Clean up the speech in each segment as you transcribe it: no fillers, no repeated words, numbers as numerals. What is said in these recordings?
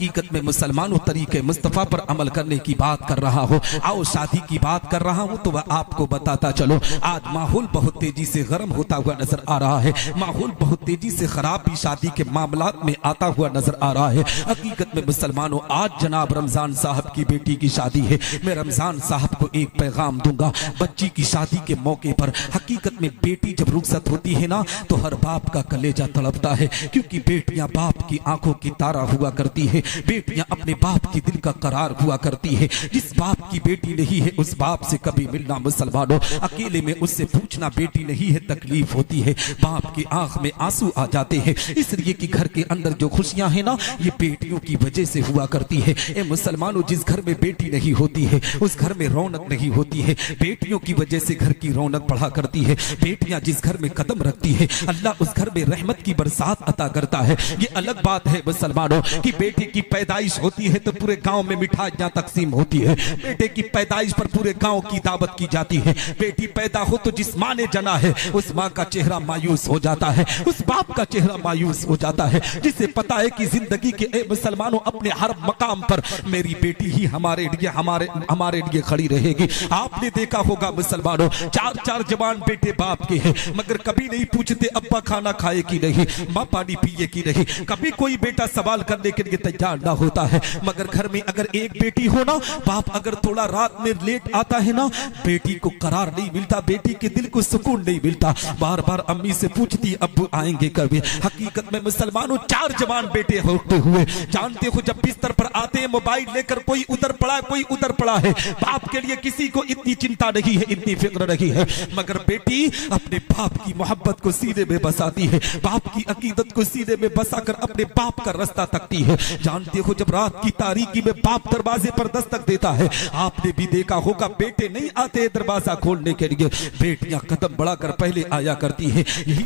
हकीकत में मुसलमानों तरीके मुस्तफ़ा पर अमल करने की बात कर रहा हो, आओ शादी की बात कर रहा हूँ तो वह आपको बताता चलो। आज माहौल बहुत तेजी से गर्म होता हुआ नजर आ रहा है, माहौल बहुत तेजी से खराब भी शादी के मामलात में आता हुआ नजर आ रहा है। हकीकत में मुसलमानों, आज जनाब रमजान साहब की बेटी की शादी है। मैं रमजान साहब को एक पैगाम दूंगा, बच्ची की शादी के मौके पर हकीकत में बेटी जब रुखसत होती है ना तो हर बाप का कलेजा तड़पता है, क्योंकि बेटियां बाप की आंखों की तारा हुआ करती है, बेटियां अपने बाप की दिल का करार हुआ करती है। जिस बाप की बेटी नहीं है उस बाप से कभी मिलना मुसलमानों, अकेले में उससे पूछना बेटी नहीं है, तकलीफ होती है, बाप की आंख में आंसू आ जाते हैं। इसलिए कि घर के अंदर जो खुशियां हैं ना ये बेटियों की वजह से हुआ करती है। ए मुसलमानों, जिस घर में बेटी नहीं होती है उस घर में रौनक नहीं होती है, बेटियों की वजह से घर की रौनक बढ़ा करती है। बेटियां जिस घर में कदम रखती है अल्लाह उस घर में रहमत की बरसात अता करता है। ये अलग बात है मुसलमानों कि बेटे की पैदाइश होती है तो पूरे गांव में मिठाइयां तकसीम होती है, बेटे की पैदाइश पर पूरे गांव की दावत की जाती है। बेटी पैदा हो तो जिस माँ ने जना है उस माँ का चेहरा मायूस हो जाता है, उस बाप का चेहरा मायूस हो जाता है, जिसे पता है कि जिंदगी के ए मुसलमानों अपने हर मकाम पर मेरी बेटी ही हमारे लिए खड़ी रहेगी। आपने देखा होगा मुसलमानों, चार चार जवान बेटे बाप के हैं मगर कभी नहीं पूछते अब्बा खाना खाए कि नहीं, माँ पानी पिए कि नहीं, कभी कोई बेटा सवाल करने के लिए तैयार ना होता है। मगर घर में अगर एक बेटी हो ना, बाप अगर थोड़ा रात में लेट आता है ना, बेटी को करार नहीं मिलता, बेटी के दिल को सुकून नहीं मिलता, बार बार अम्मी से पूछती अब्बू आएंगे कभी। हकीकत में मुसलमानों, चार जवान बेटे होते हुए जानते हो जब बिस्तर पर आते हैं मोबाइल लेकर, कोई उधर पड़ा है कोई उधर पड़ा है, बाप के लिए किसी को इतनी चिंता नहीं है, इतनी फिक्र नहीं है। मगर बेटी अपने बाप की मोहब्बत को सीने में बसाती है, बाप की अकीदत को सीने में बसाकर अपने बाप का रास्ता तकती है। जानते हो जब रात की तारीकी में बाप दरवाजे पर दस्तक देता है, आपने भी देखा होगा बेटे नहीं आते दरवाजा खोलने के लिए, बेटियां कदम बढ़ाकर पहले आया करती है। यही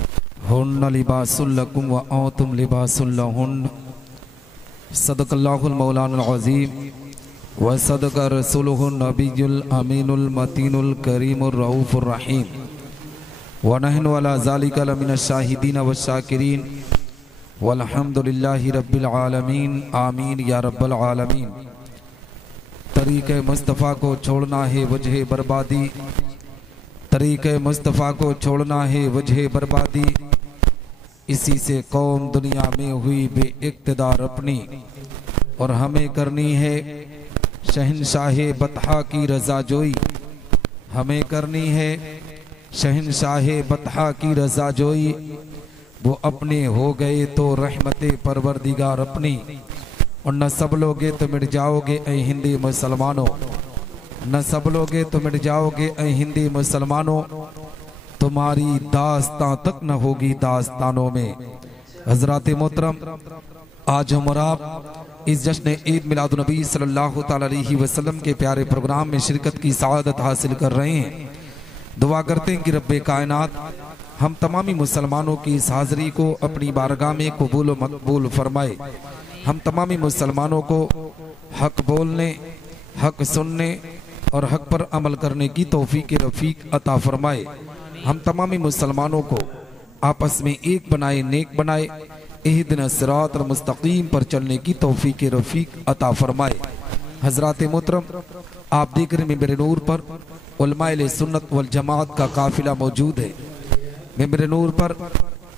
हुन्ना लिबासुल लकुम व अंतुम लिबासुल लहुन्न, सदक़ल्लाहुल मौलाना अज़ीम व सदक़ रसूलुहुन नबियुल अमीनुल मतीनुल करीमुर रऊफुर रहीम व नहनु अला ज़ालिका लमिनश शाहिदीन व शाकिरीन वल्हम्दुलिल्लाहि रब्बिल आलमीन, आमीन या रब्बल आलमीन। तरीक़े मुस्तफ़ा को छोड़ना है वजह बर्बादी, तरीक़े मुस्तफ़ा को छोड़ना है वजह बर्बादी, इसी से कौम दुनिया में हुई बेइक़्तिदार अपनी, और हमें करनी है शहंशाहे बतहा की रज़ा जोई, हमें करनी है शहंशाहे बतहा की रज़ा जोई। वो अपने हो गए तो रहमते परवरदिगार अपनी, और न सब लोगे तो मिट जाओगे ऐ हिंदी मुसलमानों, न सब लोगे तो मिट जाओगे ऐ हिंदी मुसलमानों, तुम्हारी दास्तां तक न होगी दास्तानों में। हज़रात मोहतरम, आज हम आप इस जश्न ईद मिलादुन नबी सल्लल्लाहु तआला अलैहि वसल्लम के प्यारे प्रोग्राम में शिरकत की सआदत हासिल कर रहे हैं। दुआ करते हैं कि रब्बे कायनात हम तमामी मुसलमानों की इस हाज़री को अपनी बारगाह में कबूल व मकबूल फरमाए। हम तमामी मुसलमानों को हक बोलने, हक सुनने और हक पर अमल करने की तौफीक रफ़ीक अता फरमाए। हम तमामी मुसलमानों को आपस में एक बनाए, नेक बनाए, इहदिना सिरातल मुस्तकीम पर चलने की तौफीक रफ़ीक अता फरमाए। हज़रात मोहतरम, आप देख रहे मेरे नूर पर उलमाए सुन्नत वल जमात का काफिला मौजूद है। मेरे नूर पर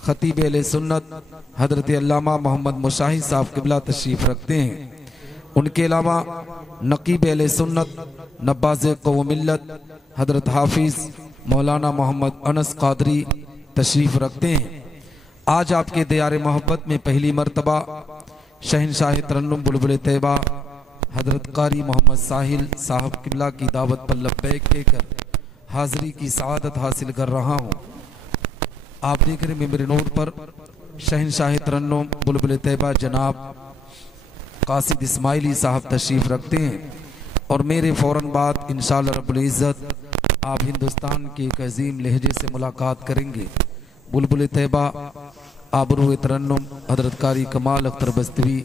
खतीब अहले सुन्नत हज़रत अल्लामा मोहम्मद मुशाहिद साहब क़िबला तशरीफ़ रखते हैं। उनके अलावा नकीब अहले सुन्नत नब्बाज़ कौम मिल्लत हज़रत हाफिज़ मौलाना मोहम्मद अनस क़ादरी तशरीफ़ रखते हैं। आज आपके दियार मोहब्बत में पहली मरतबा शहंशाह तरन्नुम बुलबुल तैयबा हज़रत कारी मोहम्मद साहिल साहब क़िबला की दावत पर लब्बैक कहकर हाज़री की सआदत हासिल कर रहा हूँ। आप देख रहे हैं मेरे नूर पर शहंशाह तरन्नुम बुलबुल तैयबा जनाब कासिद इस्माइली साहब तशरीफ़ रखते हैं, और मेरे फ़ौरन बाद इंशाअल्लाह रब्बुल इज़्ज़त आप हिंदुस्तान के एक अजीम लहजे से मुलाकात करेंगे। बुलबुल तैयबा आबरू तरन्नुम हज़रत कारी कमाल अख्तर बस्तवी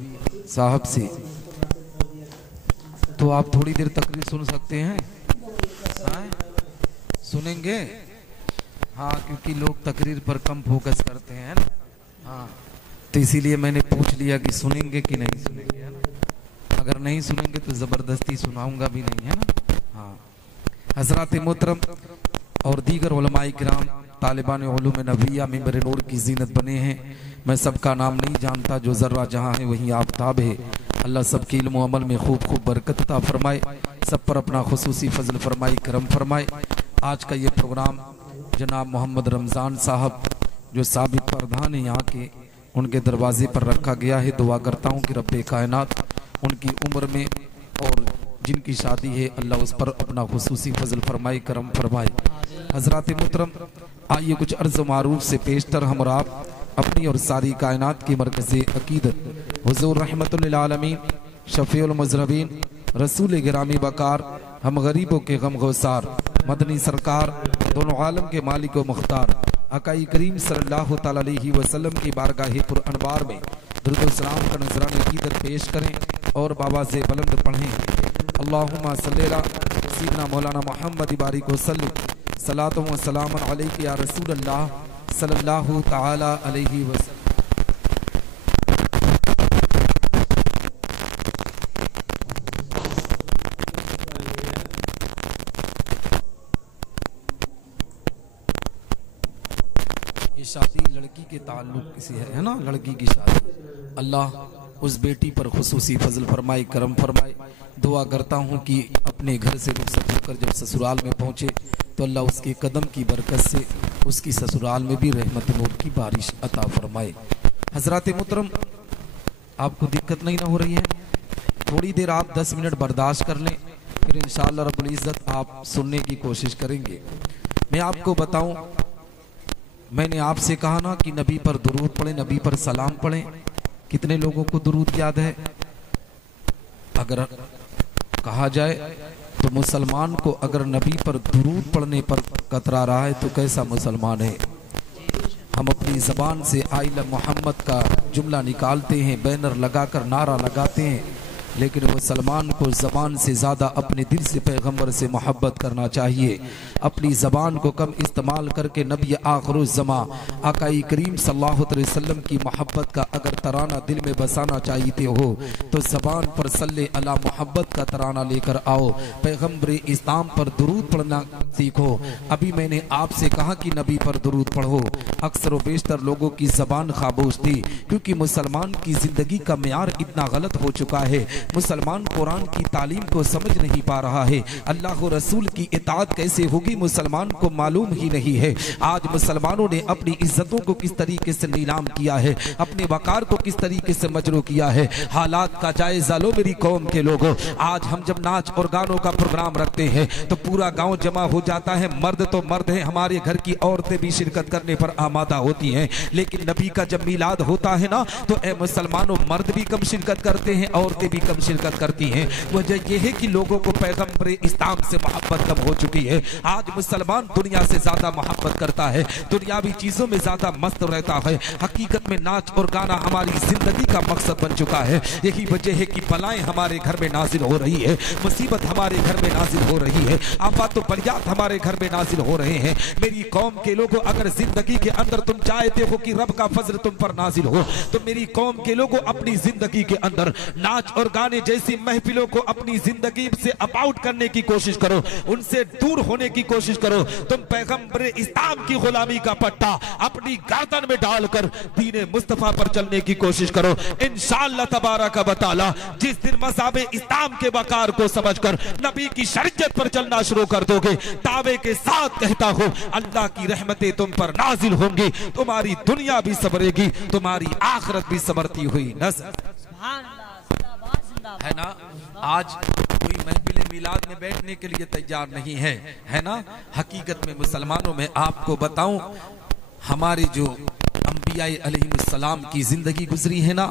साहब से। तो आप थोड़ी देर तकरीर सुन सकते हैं? सुनेंगे? हाँ, क्योंकि लोग तकरीर पर कम फोकस करते हैं ना। हाँ, तो इसीलिए मैंने पूछ लिया कि सुनेंगे कि नहीं सुनेंगे, है ना। अगर नहीं सुनेंगे तो ज़बरदस्ती सुनाऊंगा भी नहीं, है ना। हाँ, हज़रात मोहतरम और दीगर उलमाए किराम तालिबान उलूम नबिया मिंबर नूर की जीनत बने हैं। मैं सबका नाम नहीं जानता, जो ज़र्रा जहाँ है वहीं आफ्ताब है। अल्लाह सबके इल्म व अमल में खूब खूब बरकत अता फरमाए, सब पर अपना खुसूसी फजल फरमाए, करम फरमाए। आज का ये प्रोग्राम जनाब मोहम्मद रमज़ान साहब जो साबिक प्रधान है यहाँ के, उनके दरवाजे पर रखा गया है। दुआ करता हूँ कि रब्बे कायनात उनकी उम्र में और जिनकी शादी है अल्लाह उस पर अपना खुसूसी फजल फरमाए, करम फरमाए। हज़रात मुहतरम, आइए कुछ अर्ज़ मारूफ से पेशतर हम और आप अपनी और सारी कायनात की मरकज़ अकीदत हुज़ूर रहमतुल लिल आलमीन शफ़ीउल मुज़रबीन रसूल गिरामी बकार हम गरीबों के गम गौसार मदनी सरकार दोनों आलम के मालिक व मुख्तार अकाई करीम सल्लल्लाहु तआला अलैहि वसल्लम की बारगाह पुर अनवार में दुरूद व सलाम का नजरान अकीदत पेश करें और बाबा से बुलंद पढ़ें। अल्लाहुम्मा सल्ली अला सय्यिदना मौलाना मुहम्मद बारिक वसल्लम सलातो व सलाम अलैका या रसूल अल्लाह सल्लल्लाहु तआला अलैहि वसल्लम। ये शादी लड़की के ताल्लुक से है ना, लड़की की शादी। अल्लाह उस बेटी पर खुसूसी फजल फरमाए, करम फरमाए। दुआ करता हूँ कि अपने घर से रुखसत होकर जब ससुराल में पहुँचे तो अल्लाह उसके कदम की बरकत से उसकी ससुराल में भी रहमत नूर की बारिश अता फरमाए। हजरात मुहतरम, आपको दिक्कत नहीं ना हो रही है? थोड़ी देर आप 10 मिनट बर्दाश्त कर लें, फिर इंशाअल्लाह रब्बुल इज़्ज़त आप सुनने की कोशिश करेंगे। मैं आपको बताऊं, मैंने आपसे कहा ना कि नबी पर दुरूद पढ़ें, नबी पर सलाम पढ़ें। कितने लोगों को दुरूद याद है? अगर कहा जाए तो मुसलमान को अगर नबी पर दुरूद पढ़ने पर कतरा रहा है तो कैसा मुसलमान है? हम अपनी ज़बान से आइला मोहम्मद का जुमला निकालते हैं, बैनर लगाकर नारा लगाते हैं, लेकिन मुसलमान को ज़बान से ज़्यादा अपने दिल से पैगंबर से मोहब्बत करना चाहिए। अपनी ज़बान को कम इस्तेमाल करके नबी आखिरुज़्ज़मा आकाई करीम सल्लल्लाहु अलैहि वसल्लम की मोहब्बत का अगर तराना दिल में बसाना चाहते हो तो ज़बान पर सल्ले अला मोहब्बत का तराना लेकर आओ, पैगंबर इस्लाम पर दुरूद पढ़ना सीखो। अभी मैंने आपसे कहा कि नबी पर दुरूद पढ़ो। अक्सर व बेशतर लोगों की ज़बान खामोश थी, क्योंकि मुसलमान की ज़िंदगी का मेयार इतना गलत हो चुका है। मुसलमान कुरान की तालीम को समझ नहीं पा रहा है। अल्लाह रसूल की इताअत कैसे होगी मुसलमान को मालूम ही नहीं है। आज मुसलमानों ने अपनी इज्जतों को किस तरीके से नीलाम किया है, अपने वकार को किस तरीके से मजरू किया है। हालात का जायजा लो मेरी कौम के लोगों। आज हम जब नाच और गानों का प्रोग्राम रखते हैं तो पूरा गांव जमा हो जाता है। मर्द तो मर्द है, हमारे घर की औरतें भी शिरकत करने पर आमादा होती हैं, लेकिन नबी का जब मिलाद होता है ना तो ए मुसलमानों, मर्द भी कम शिरकत करते हैं, औरतें भी कम शिरकत करती हैं। वजह यह है कि लोगों को पैगंबर इस्लाम से मोहब्बत कम हो चुकी है। आज मुसलमान दुनिया से ज्यादा मोहब्बत करता है, दुनियावी चीजों में ज्यादा मस्त रहता है। हकीकत में नाच और गाना हमारी जिंदगी का मकसद बन चुका है। यही वजह है कि बलाएं हमारे घर में नाजिल हो रही है, मुसीबत हमारे घर में नाजिल हो रही है, आफत और बलियात हमारे घर में नाजिल हो रहे हैं। मेरी कौम के लोगों, अगर जिंदगी के अंदर तुम चाहते हो कि रब का फजल तुम पर नाजिल हो तो मेरी कौम के लोगों अपनी जिंदगी के अंदर नाच और गाने जैसी महफिलों को अपनी जिंदगी से अबाउट करने की कोशिश करो, उनसे दूर होने की कोशिश करो। तुम पैगंबर इस्लाम की गुलामी का पट्टा अपनी गर्दन में डालकर दीने मुस्तफा पर चलने की कोशिश करो। इंशाअल्लाह तबारक व तआला जिस दिन मज़हब इस्लाम के वकार को समझकर नबी की शरीयत पर चलना शुरू कर दोगे, दावे के साथ कहता हूं अल्लाह की रहमतें तुम पर नाजिल होंगी, तुम्हारी दुनिया भी संवरेगी, तुम्हारी आखिरत भी संवरती हुई नजर है ना। आज कोई महफिल मिलाद में बैठने के लिए तैयार नहीं है, है ना। हकीकत में मुसलमानों में आपको बताऊं, हमारे जो अंबिया अलैहिस्सलाम की जिंदगी गुजरी है ना,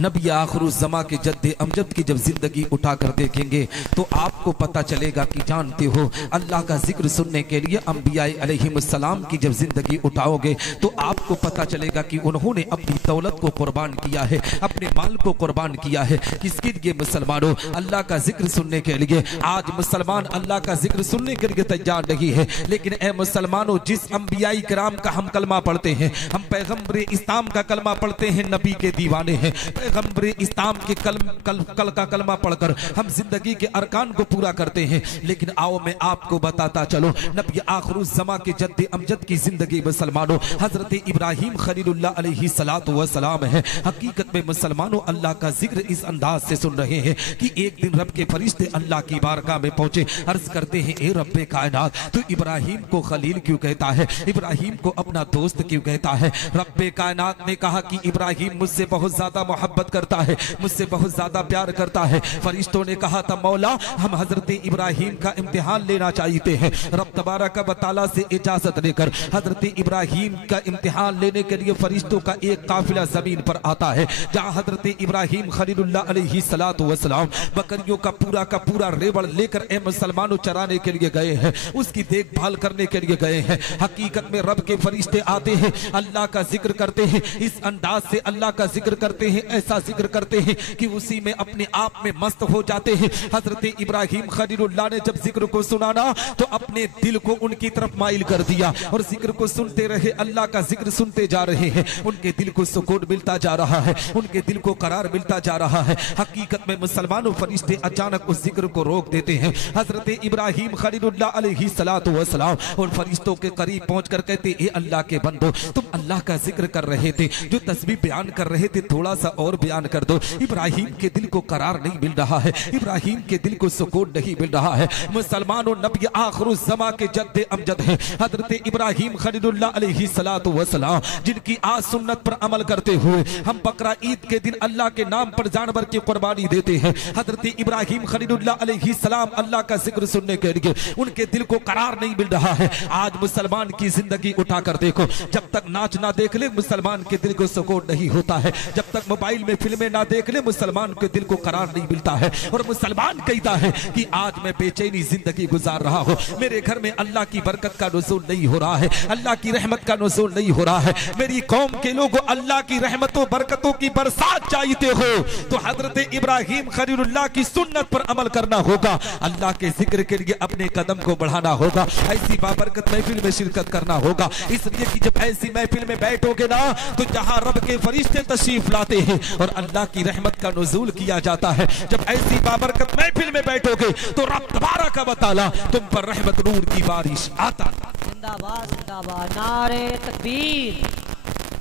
नबी आखिरुज़्ज़मा के जद्दे अमजद की जब जिंदगी उठाकर देखेंगे तो आपको पता चलेगा कि जानते हो अल्लाह का जिक्र सुनने के लिए अंबिया अलैहिस्सलाम की जब जिंदगी उठाओगे तो आपको पता चलेगा कि उन्होंने अपनी दौलत को कुर्बान किया है, अपने माल को कुर्बान किया है। किसके लिए? मुसलमानों, अल्लाह का जिक्र सुनने के लिए। आज मुसलमान अल्लाह का जिक्र सुनने के लिए तैयार नहीं है, लेकिन ए मुसलमानों, जिस अंबिया किराम का हम कलमा पढ़ते हैं, हम पैगंबर इस्लाम का कलमा पढ़ते हैं, नबी के दीवाने हैं। पैगंबरे इस्लाम के कल का कलमा पढ़कर हम जिंदगी के अरकान को पूरा करते हैं। लेकिन आओ मैं आपको बताता चलो, नबी आखिरुज़्ज़मा के जद्दे अमजद की जिंदगी मुसलमानों हजरत इब्राहिम खलीलुल्लाह अलैहि सलातो व सलाम है। हकीकत में मुसलमानों अल्लाह का जिक्र इस अंदाज से सुन रहे हैं कि एक दिन रब के फरिश्ते अल्लाह की बारगाह में पहुंचे, अर्ज करते हैं ए रब्बे कायनात, तू इब्राहिम को खलील क्यों कहता है, इब्राहिम को अपना दोस्त क्यों कहता है। रब्बे कायनात ने कहा कि इब्राहिम मुझसे बहुत ज्यादा मोहब्बत करता है, मुझसे बहुत ज्यादा प्यार करता है। फरिश्तों ने कहा था मौला हम हजरत इब्राहिम का इम्तिहान लेना चाहते हैं। रब तबारक व तआला से इजाजत लेकर हजरत इब्राहिम का इम्तिहान लेने के लिए फरिश्तों का एक काफिला जमीन पर आता है, जहां हजरत इब्राहिम खलीलुल्लाह अलैहि सलातो व सलाम बकरियों का पूरा रेवड़ लेकर ए मुसलमानों चराने के लिए गए हैं, उसकी देखभाल करने के लिए गए हैं। हकीकत में रब के फरिश्ते आते हैं, अल्लाह का जिक्र करते हैं, इस अंदाज से अल्लाह का जिक्र करते हैं, ऐसा जिक्र करते हैं कि उसी में अपने आप में मस्त हो जाते हैं। हजरत इब्राहिम खलीलुल्लाह ने जब जिक्र को सुना ना तो अपने दिल को उनकी तरफ माइल कर दिया और जिक्र को सुनते रहे, अल्लाह का जिक्र सुनते जा रहे हैं। उनके दिल को सुकून मिलता जा रहा है, उनके दिल को करार मिलता जा रहा है। हकीकत में मुसलमानों फरिश्ते अचानक उस जिक्र को रोक देते हैं। हजरत इब्राहिम खलीलुल्लाह अलैहि सलातो व सलाम और फरिश्तों के करीब पहुंचकर कहते ए अल्लाह के बंदो, तुम अल्लाह का जिक्र कर रहे थे, जो तस्बीह बयान कर रहे थे थोड़ा सा और बयान कर दो। इब्राहिम के दिल को करार नहीं मिल रहा है, इब्राहिम के दिल को सुकून नहीं मिल रहा है। मुसलमानों नबी आखिरुज़्ज़मा के जद्दे अमजद हैं हजरत इब्राहिम खलीलुल्लाह अलैहि सलातो व सलाम, जिनकी आज सुन्नत पर अमल करते हुए हम बकरा ईद के दिन अल्लाह के नाम पर जानवर की कुर्बानी देते हैं। हजरत इब्राहिम खलीलुल्लाह अलैहि सलाम अल्लाह का जिक्र सुनने के लिए उनके दिल को करार नहीं मिल रहा है। आज मुसलमान की जिंदगी उठाकर देखो, जब तक नाच ना देख ले मुसलमान के दिल को सुकून नहीं होता है, जब तक मोबाइल में फिल्में ना देख ले मुसलमान के दिल को करार नहीं मिलता है। और मुसलमान कहता है कि आज मैं बेचैनी जिंदगी गुजार रहा हूँ, मेरे घर में अल्लाह की बरकत का नुज़ूल नहीं हो रहा है, अल्लाह की रहमत का नुज़ूल नहीं हो रहा है। मेरी कौम के लोगों अल्लाह की रहमतों बरकतों की बरसात चाहते हो तो हजरत इब्राहिम खलीलुल्लाह की सुन्नत पर अमल करना होगा, अल्लाह के जिक्र के लिए अपने कदम को बढ़ाना होगा, ऐसी बाबरकत महफिल में शिरकत करना होगा। इसलिए कि जब ऐसी महफिल में बैठोगे ना तो जहां रब के फरिश्ते तशरीफ लाते हैं और अल्लाह की रहमत का नुज़ूल किया जाता है, जब ऐसी बाबरकत महफिल में बैठोगे तो रब तबारक व तआला तुम पर रहमत नूर की बारिश आता। जिंदाबाद जिंदाबाद, नारे तकबीर,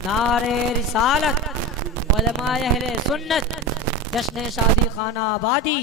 नारे रिसालत, उलमाए अहले सुन्नत, जश्न शादी खाना आबादी,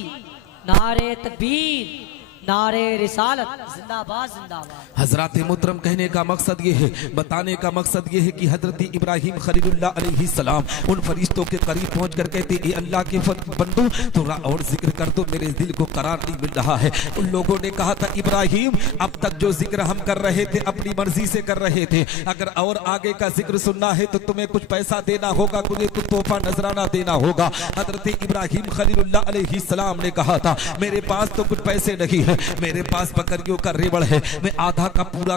नारे तकबीर, नारे रिसालत, जिंदाबाद जिंदाबाद। हजरात मोहतरम, कहने का मकसद ये है, बताने का मकसद ये है कि हजरत इब्राहिम खलीलुल्लाह अलैहि सलाम उन फरिश्तों के करीब पहुंचकर कहते ए अल्लाह के बंदो थोड़ा और जिक्र कर दो, मेरे दिल को करार नहीं मिल रहा है। उन लोगों ने कहा था इब्राहिम अब तक जो जिक्र हम कर रहे थे अपनी मर्जी से कर रहे थे, अगर और आगे का जिक्र सुनना है तो तुम्हें कुछ पैसा देना होगा, कुछ तोहफा नजराना देना होगा। हजरत इब्राहिम खलीलुल्लाह अलैहि सलाम ने कहा था मेरे पास तो कुछ पैसे नहीं है, मेरे पास बकरियों का रेवड़ है, मैं आधा का पूरा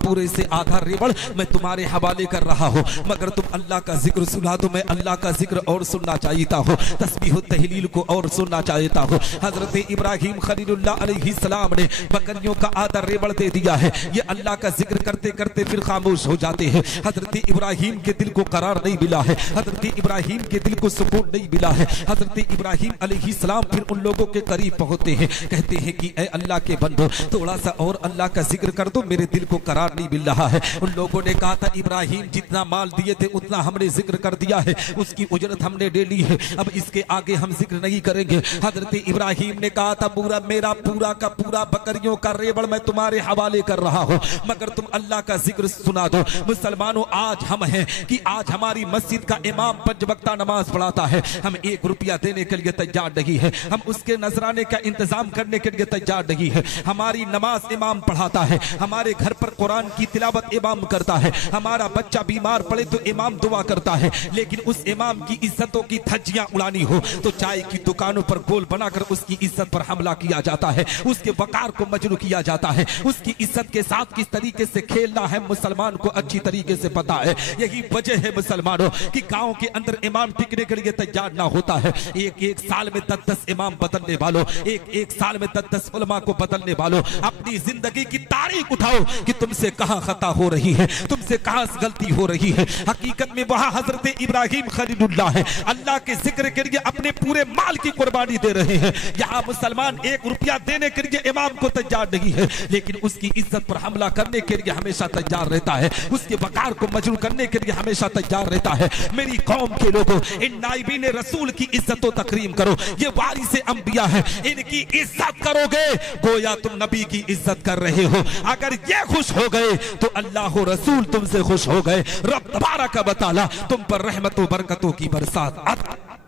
पूरे से आधा रेवड़ मैं तुम्हारे हवाले कर रहा हूँ, मगर तुम अल्लाह का जिक्र सुना दो, मैं अल्लाह का जिक्र और सुनना चाहता हूँ, तस्बीह तहलील को और सुनना चाहता हूँ। हजरत इब्राहिम खलीलुल्लाह अलैहि सलाम ने बकरियों का आधा रेवड़ दे दिया है। ये अल्लाह का जिक्र करते करते फिर खामोश हो जाते हैं। हजरत इब्राहिम के दिल को करार नहीं मिला है, हजरत इब्राहिम के दिल को सुकून नहीं मिला है। हजरत इब्राहिम अलैहि सलाम फिर उन लोगों के करीब पहुंचते हैं, कहते हैं कि ऐ अल्लाह के बंदो थोड़ा सा और अल्लाह का जिक्र कर दो, मेरे दिल को करार नहीं मिल रहा है। उन लोगों ने कहा था इब्राहिम जितना माल दिए थे उतना हमने जिक्र कर दिया है, उसकी उजरत हमने ले ली है, अब इसके आगे हम जिक्र नहीं करेंगे। हजरत इब्राहिम ने कहा था मेरा पूरा का पूरा बकरियों का रेवड़ मैं तुम्हारे हवाले कर रहा हूँ, मगर तुम अल्लाह का जिक्र सुना दो। मुसलमानों आज हम हैं कि आज हमारी मस्जिद का इमाम 5 वक्ता नमाज पढ़ाता है, हम 1 रुपया देने के लिए तैयार नहीं है, हम उसके नजराने का इंतजाम करने के लिए तैयार नहीं है। हमारी नमाज इमाम पढ़ाता है, हमारे घर पर कुरान की तिलावत इमाम करता है, हमारा बच्चा बीमार पड़े तो इमाम दुआ करता है, लेकिन उस इमाम की इज्जतों की धज्जियां उड़ानी हो तो चाय की दुकानों पर गोल बनाकर उसकी इज्जत पर हमला किया जाता है, उसके वकार को मजरू किया जाता है, उसकी इज्जत के साथ किस तरीके से खेलना है मुसलमान को अच्छी तरीके से पता है। यही वजह है मुसलमानों कि गांव के अंदर इमाम टिकने के लिए तैयार ना होता है। एक साल में 10-10 इमाम बदलने वालों, एक साल में 10-10 उलमा को बदलने वालों, अपनी जिंदगी की तारीख उठाओ कि तुमसे कहां खता हो रही है, तुमसे कहां गलती हो रही है। हकीकत में वहां हजरत इब्राहिम खलीलुल्लाह है, अल्लाह के जिक्र के लिए अपने पूरे माल की कुर्बानी दे रहे हैं। यहाँ मुसलमान 1 रुपया देने के लिए इमाम को तैयार नहीं है, लेकिन उसकी इज्जत पर हमला करने के लिए हमेशा तैयार रहता है, उसके वकार को मजरूह करने के लिए हमेशा तैयार रहता है। मेरी कौम के लोगों, इन नाइबीन रसूल की इज्जत व तकरीम करो, ये वारिस अंबिया है, इनकी इज्जत करोगे गोया तुम नबी की इज्जत कर रहे हो। अगर ये खुश हो गए तो अल्लाह रसूल तुमसे खुश हो गए, रब तबारक व तआला तुम पर रहमतों बरकतों की बरसात।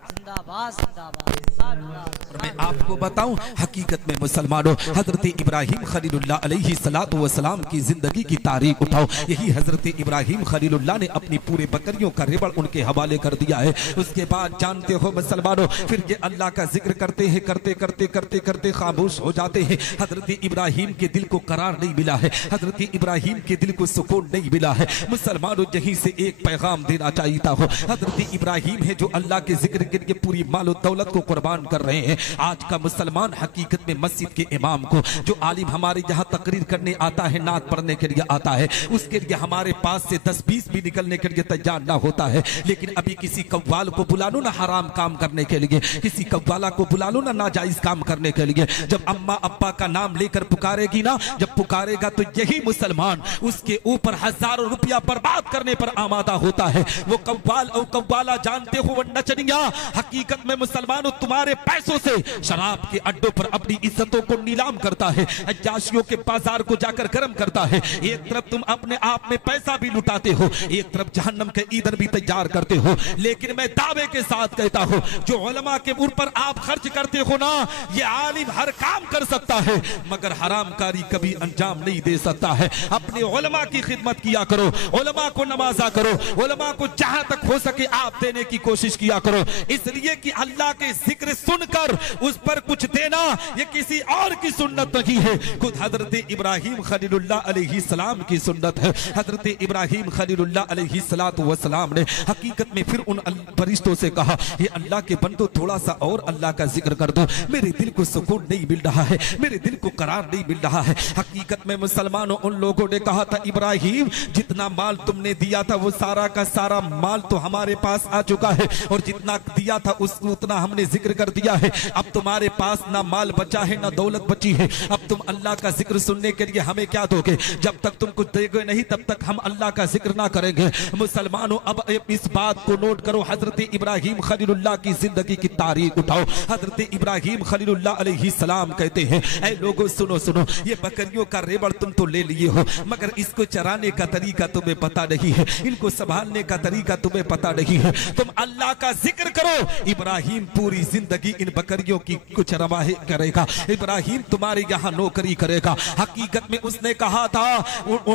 जिंदाबाद जिंदाबाद। और मैं आपको बताऊं, हकीकत में मुसलमानों, हजरत इब्राहिम खलीलुल्लाह अलैहि सलातो व सलाम की जिंदगी की तारीख उठाओ। यही हजरत इब्राहिम खलीलुल्लाह ने अपनी पूरे बकरियों का रिबड़ उनके हवाले कर दिया है। उसके बाद जानते हो मुसलमानों, फिर ये अल्लाह का जिक्र करते हैं, करते करते करते करते खामोश हो जाते हैं। हजरत इब्राहिम के दिल को करार नहीं मिला है, हजरत इब्राहिम के दिल को सुकून नहीं मिला है। मुसलमानों, यहीं से एक पैगाम देना चाहिए हो, हजरत इब्राहिम है जो अल्लाह के जिक्र के लिए पूरी मालो दौलत को कुर्बान कर रहे हैं। आज का मुसलमान हकीकत में मस्जिद के इमाम को, जो आलिम हमारे यहाँ तकरीर करने आता है, नात पढ़ने के लिए आता है, उसके लिए हमारे पास से 10-20 भी निकलने के लिए तैयार ना होता है। लेकिन अभी किसी कव्वाल को बुला लो ना हराम काम करने के लिए, किसी कव्वाला को बुला लो ना नाजायज काम करने के लिए, जब अम्मा अब्बा का नाम लेकर पुकारेगी ना, जब पुकारेगा तो यही मुसलमान उसके ऊपर हजारों रुपया बर्बाद करने पर आमादा होता है। वो कव्वाल और कव्वाला जानते हो, वो नचनिया हकीकत में मुसलमानों तुम्हारे पैसों से शराब के अड्डों पर अपनी इज्जतों को नीलाम करता है, अय्याशियों के बाजार को जाकर गर्म करता है। एक तरफ तुम अपने आप में पैसा भी लुटाते हो, एक तरफ जहन्नम के ईंधन भी तैयार करते हो। लेकिन मैं दावे के साथ कहता हूं, जो उलमा के ऊपर आप खर्च करते हो ना, ये आलिम हर काम कर सकता है मगर हरामकारी कभी अंजाम नहीं दे सकता है। अपने उलमा की खिदमत किया करो, उलमा को नवाजा करो, उलमा को जहां तक हो सके आप देने की कोशिश किया करो, इसलिए कि अल्लाह के जिक्र सुनकर उस पर कुछ देना ये किसी और की सुन्नत नहीं है, खुद हजरत इब्राहिम खलीलुल्लाह अलैहि सलाम की सुन्नत है। हजरत इब्राहिम खलीलुल्लाह अलैहि सलातो व सलाम ने हकीकत में फिर उन फरिश्तों से कहा, ये अल्लाह के बंदो थोड़ा सा और अल्लाह का जिक्र कर दो, मेरे दिल को सुकून नहीं मिल रहा है, मेरे दिल को करार नहीं मिल रहा है। हकीकत में मुसलमानों, उन लोगों ने कहा था, इब्राहिम जितना माल तुमने दिया था वो सारा का सारा माल तो हमारे पास आ चुका है, और जितना दिया था उतना हमने जिक्र कर दिया है। अब तुम्हारे पास ना माल बचा है ना दौलत बची है, अब तुम अल्लाह का जिक्र सुनने के लिए हमें क्या दोगे? जब तक तुम कुछ दोगे नहीं तब तक हम अल्लाह का जिक्र ना करेंगे। मुसलमानों, अब इस बात को नोट करो, हजरत इब्राहिम खलीलुल्लाह की जिंदगी की तारीख उठाओ। हजरत इब्राहिम खलीलुल्लाह अलैहि सलाम कहते हैं, ऐ लोगों सुनो सुनो, ये बकरियों का रेबड़ तुम तो ले लिए हो मगर इसको चराने का तरीका तुम्हें पता नहीं है, इनको संभालने का तरीका तुम्हें पता नहीं है। तुम अल्लाह का जिक्र करो, इब्राहिम पूरी जिंदगी इन बकरियों की कुछ रवाही करेगा, इब्राहिम तुम्हारे यहाँ नौकरी करेगा। हकीकत में उसने कहा था,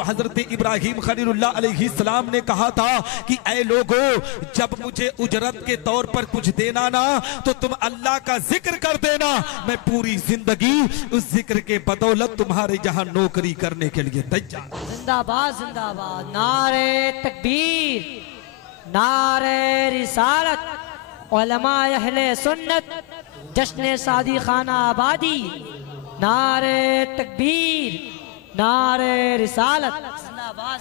हजरत इब्राहिम खलीलुल्लाह अलैहि सलाम ने कहा था कि ऐ लोगों, जब मुझे उजरत के तौर पर कुछ देना ना तो तुम अल्लाह का जिक्र कर देना, मैं पूरी जिंदगी उस जिक्र के बदौलत तुम्हारे यहाँ नौकरी करने के लिए तैयार। जिंदाबाद जिंदाबाद। नारे तकबीर, नारे रिसालत, उलमा अहले सुन्नत, जश्न सादी खाना आबादी, नारे तकबीर, नारे रिसालत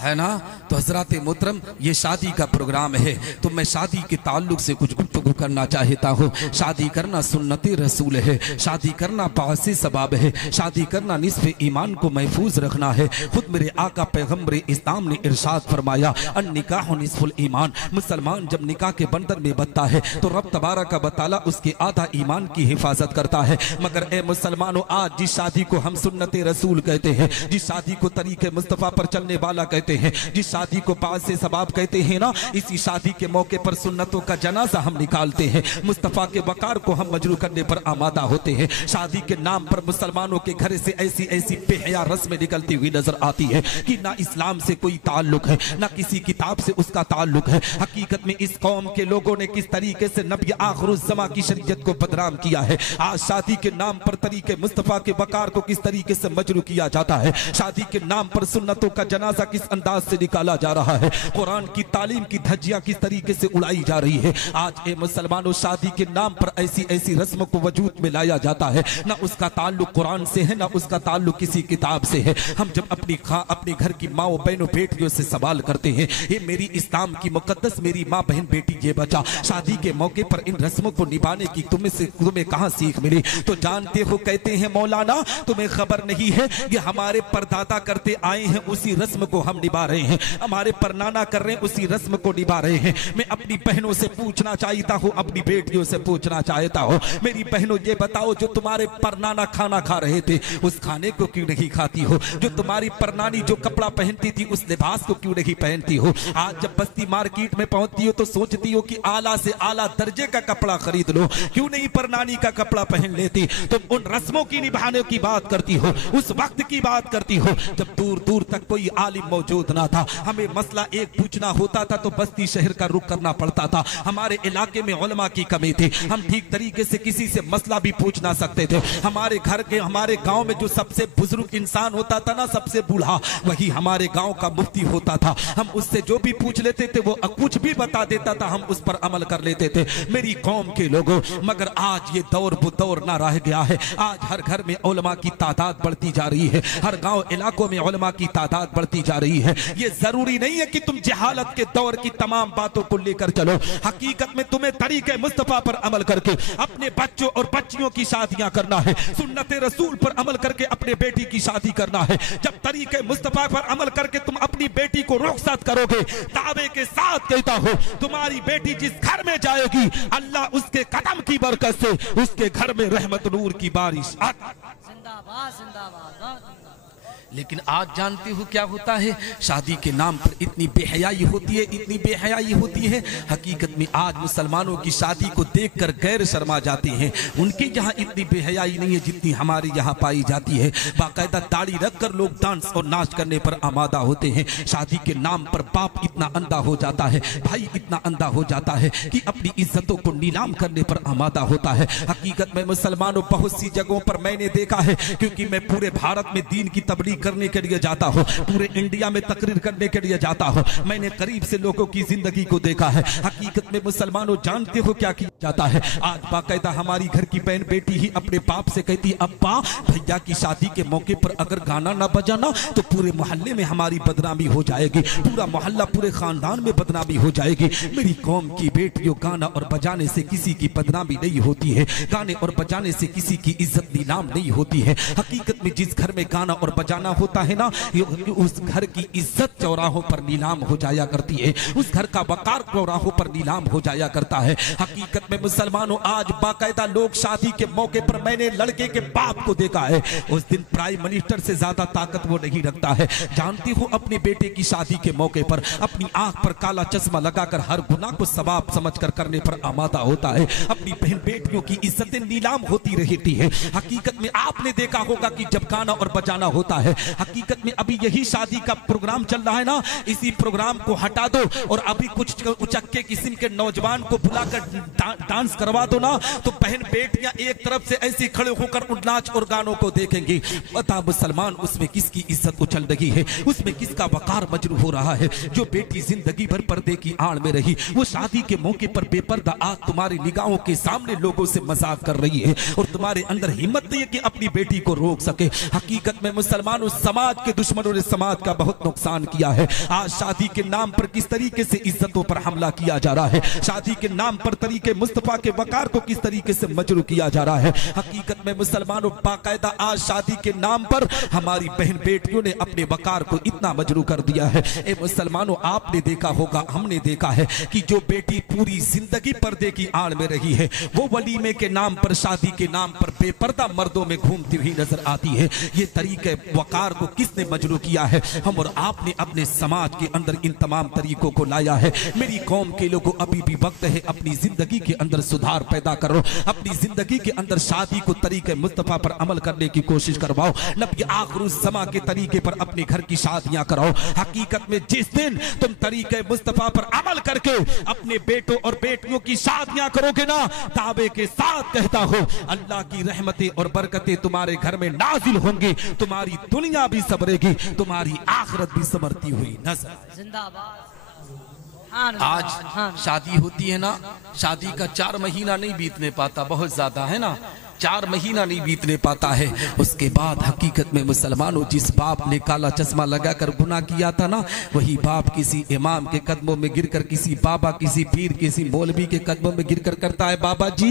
है ना। तो हजरात मोहतरम, ये शादी का प्रोग्राम है तो मैं शादी के ताल्लुक से कुछ गुफ्तगू करना चाहता हूँ। शादी करना सुन्नते रसूल है, शादी करना पासे सबाब है, शादी करना निस्फ़े ईमान को महफूज रखना है। खुद मेरे आका पैगम्बर इस्लाम ने इरशाद फरमाया, अन निकाह निस्फुल ईमान। मुसलमान जब निकाह के बंधन में बंधता है तो रब तबारक व तआला उसके आधा ईमान की हिफाजत करता है। मगर ए मुसलमानों, आज जिस शादी को हम सुन्नते रसूल कहते हैं, जिस शादी को तरीके मुस्तफ़ा पर चलने वाला कहते हैं, जिस शादी को पास से सबाब कहते हैं ना, इसी शादी के मौके पर सुन्नतों का जनाजा हम निकालते हैं, मुस्तफ़ा के वकार को हम मजरू करने पर आमादा होते हैं। शादी के नाम पर मुसलमानों के घर से ऐसी ऐसी बेहया रस्में निकलती हुई नजर आती है कि ना इस्लाम से कोई ताल्लुक है, ना किसी किताब से उसका ताल्लुक है। हकीकत में इस कौम के लोगों ने किस तरीके से नबी आखिरुज़्ज़मा की शरीयत को बदनाम किया है। आज शादी के नाम पर तरीके मुस्तफ़ा के वकार को किस तरीके से मजरू किया जाता है, शादी के नाम पर सुन्नतों का जनाजा किस अंदाज से निकाला डाला जा रहा है, कुरान की तालीम की धज्जियां किस तरीके से उड़ाई जा रही है। आज ए मुसलमानों, शादी के नाम पर ऐसी ऐसी रस्म को वजूद में लाया जाता है, ना उसका ताल्लुक कुरान से है, ना उसका ताल्लुक किसी किताब से है। हम जब अपने घर की माओ बहनों बेटियों से सवाल करते हैं, ये मेरी इस्लाम की मुकद्दस मेरी माँ बहन बेटी ये बचा, शादी के मौके पर इन रस्मों को निभाने की तुम्हें कहाँ सीख मिली? तो जानते हो, कहते हैं मौलाना तुम्हें खबर नहीं है, ये हमारे परदादा करते आए हैं, उसी रस्म को हम निभा रहे हैं, हमारे परनाना कर रहे हैं, उसी रस्म को निभा रहे हैं। मैं अपनी बहनों से पूछना चाहता हूँ, अपनी बेटियों से पूछना चाहता हूँ, मेरी बहनों ये बताओ, जो तुम्हारे परनाना खाना खा रहे थे उस खाने को क्यों नहीं खाती हो? जो तुम्हारी परनानी जो कपड़ा पहनती थी उस लिबास को क्यों नहीं पहनती हो? आज जब बस्ती मार्केट में पहुंचती हो तो सोचती हो कि आला से आला दर्जे का कपड़ा खरीद लो, क्यों नहीं परनानी का कपड़ा पहन लेती? तुम उन रस्मों की निभाने की बात करती हो, उस वक्त की बात करती हो जब दूर दूर तक कोई आलिम मौजूद ना था। हमें मसला एक पूछना होता था तो बस्ती शहर का रुख करना पड़ता था। हमारे इलाके में उलमा की कमी थी, हम ठीक तरीके से किसी से मसला भी पूछ ना सकते थे। हमारे घर के हमारे गांव में जो सबसे बुजुर्ग इंसान होता था ना, सबसे बूढ़ा, वही हमारे गांव का मुफ्ती होता था। हम उससे जो भी पूछ लेते थे वो कुछ भी बता देता था, हम उस पर अमल कर लेते थे मेरी कौम के लोगों। मगर आज ये दौर वो दौर ना रह गया है। आज हर घर में उलमा की तादाद बढ़ती जा रही है, हर गांव इलाकों में उलमा की तादाद बढ़ती जा रही है। ये जरूरी नहीं है कि तुम जहालत के दौर की तमाम बातों को लेकर चलो। हकीकत में तुम्हें तरीके मुस्तफा पर अमल करके अपने बच्चों और बच्चियों की शादियां करना है, सुन्नत रसूल पर अमल करके अपने बेटी की शादी करना है। जब तरीके मुस्तफा पर अमल करके तुम अपनी बेटी को रुखसत करोगे, दावे के साथ कहता हो तुम्हारी बेटी जिस घर में जाएगी, अल्लाह उसके कदम की बरकत से उसके घर में रहमत नूर की बारिश। जिंदाबाद जिंदाबाद। लेकिन आज जानते हो क्या होता है? शादी के नाम पर इतनी बेहयाई होती है, इतनी बेहयाई होती है। हकीकत में आज मुसलमानों की शादी को देखकर गैर शर्मा जाते हैं। उनके यहाँ इतनी बेहयाई नहीं है जितनी हमारे यहाँ पाई जाती है। बाकायदा दाढ़ी रखकर लोग डांस और नाच करने पर आमादा होते हैं। शादी के नाम पर बाप इतना अंधा हो जाता है, भाई इतना अंधा हो जाता है कि अपनी इज्जतों को नीलाम करने पर आमादा होता है। हकीकत में मुसलमानों, बहुत सी जगहों पर मैंने देखा है, क्योंकि मैं पूरे भारत में दीन की तबलीग करने के लिए जाता हूँ, पूरे इंडिया में तकरीर करने के लिए जाता हूँ, मैंने करीब से लोगों की जिंदगी को देखा है। हकीकत में मुसलमानों, जानते हो क्या किया जाता है? आज बाकायदा हमारी घर की बहन बेटी ही अपने बाप से कहती, अब्बा भैया की शादी के मौके पर अगर गाना ना बजाना तो पूरे मोहल्ले में हमारी बदनामी हो जाएगी, पूरा मोहल्ला पूरे खानदान में बदनामी हो जाएगी। मेरी कौम की बेटियों, गाना और बजाने से किसी की बदनामी नहीं होती है, गाने और बजाने से किसी की इज्जत नीलाम नहीं होती है। हकीकत में जिस घर में गाना और बजाना होता है ना, उस घर की इज्जत चौराहों पर नीलाम हो जाया करती है, उस घर का वकार चौराहों पर नीलाम हो जाया करता है। हकीकत में मुसलमानों, आज बाकायदा लोग शादी के मौके पर, मैंने लड़के के बाप को देखा है, उस दिन प्राइम मिनिस्टर से ज्यादा ताकत वो नहीं रखता है। जानती हो, अपने बेटे की शादी के मौके पर अपनी आंख पर काला चश्मा लगाकर हर गुनाह को सवाब समझकर करने पर आमादा होता है। अपनी बहन बेटियों की इज्जतें नीलाम होती रहती है। हकीकत में आपने देखा होगा कि जब गाना और बजाना होता है, हकीकत में अभी यही शादी का प्रोग्राम चल रहा है ना, इसी प्रोग्राम को हटा दो और अभी कुछ उचक्के किस्म के नौजवान को बुलाकर डांस करवा दो ना, तो बहन बेटियां एक तरफ से ऐसे खड़े होकर उन नाच और गानों को देखेंगे। बता मुसलमान, उसमें किसकी इज्जत उछल रही है, उसमें किसका वकार मजरू हो रहा है? जो बेटी जिंदगी भर पर्दे की आड़ में रही, वो शादी के मौके पर बेपर्दा आज तुम्हारी निगाहों के सामने लोगों से मजाक कर रही है और तुम्हारे अंदर हिम्मत नहीं है कि अपनी बेटी को रोक सके। हकीकत में मुसलमानों, समाज के दुश्मनों ने समाज का बहुत नुकसान किया है। आज शादी के नाम पर किस तरीके से इज्जतों पर हमला किया जा रहा है, शादी के नाम पर तरीके मुस्तफा के वकार को किस तरीके से मजरू किया जा रहा है। हकीकत में मुसलमानों, बाकायदा आज शादी के नाम पर हमारी बहन बेटियों ने अपने वकार को इतना मजरू कर दिया है। ए मुसलमानों, आपने देखा होगा, हमने देखा है कि जो बेटी पूरी जिंदगी पर्दे की आड़ में रही है, वो वलीमे के नाम पर, शादी के नाम पर बेपर्दा मर्दों में घूमती हुई नजर आती है। ये तरीके वकार को किसने मजरू किया है? हम और आपने अपने समाज के अंदर इन तमाम तरीकों को लाया है। मेरी कौम के लोगों, अभी भी वक्त है, अपनी जिंदगी के अंदर सुधार पैदा करो, अपनी जिंदगी के अंदर शादी को तरीके मुस्तफा पर अमल करने की कोशिश करवाओ, नबी आखिरुज़्ज़मा के तरीके पर अपने घर की शादियां कराओ। हकीकत में जिस दिन तुम तरीके मुस्तफा पर अमल करके अपने बेटों और बेटियों की शादियां करोगे ना, दावे के साथ कहता हो, अल्लाह की रहमतें और बरकतें तुम्हारे घर में नाजिल होंगी, तुम्हारी दुनिया दुनिया भी संवरेगी, तुम्हारी आखिरत भी संवरती हुई नजर। जिंदाबाद। आज शादी होती है ना, शादी का 4 महीना नहीं बीतने पाता, बहुत ज्यादा है ना, 4 महीना नहीं बीतने पाता है। उसके बाद हकीकत में मुसलमानों, जिस बाप ने काला चश्मा लगाकर गुनाह किया था ना, वही बाप किसी इमाम के कदमों में गिरकर, किसी बाबा, किसी पीर, किसी मौलवी के कदमों में गिरकर करता है, बाबा जी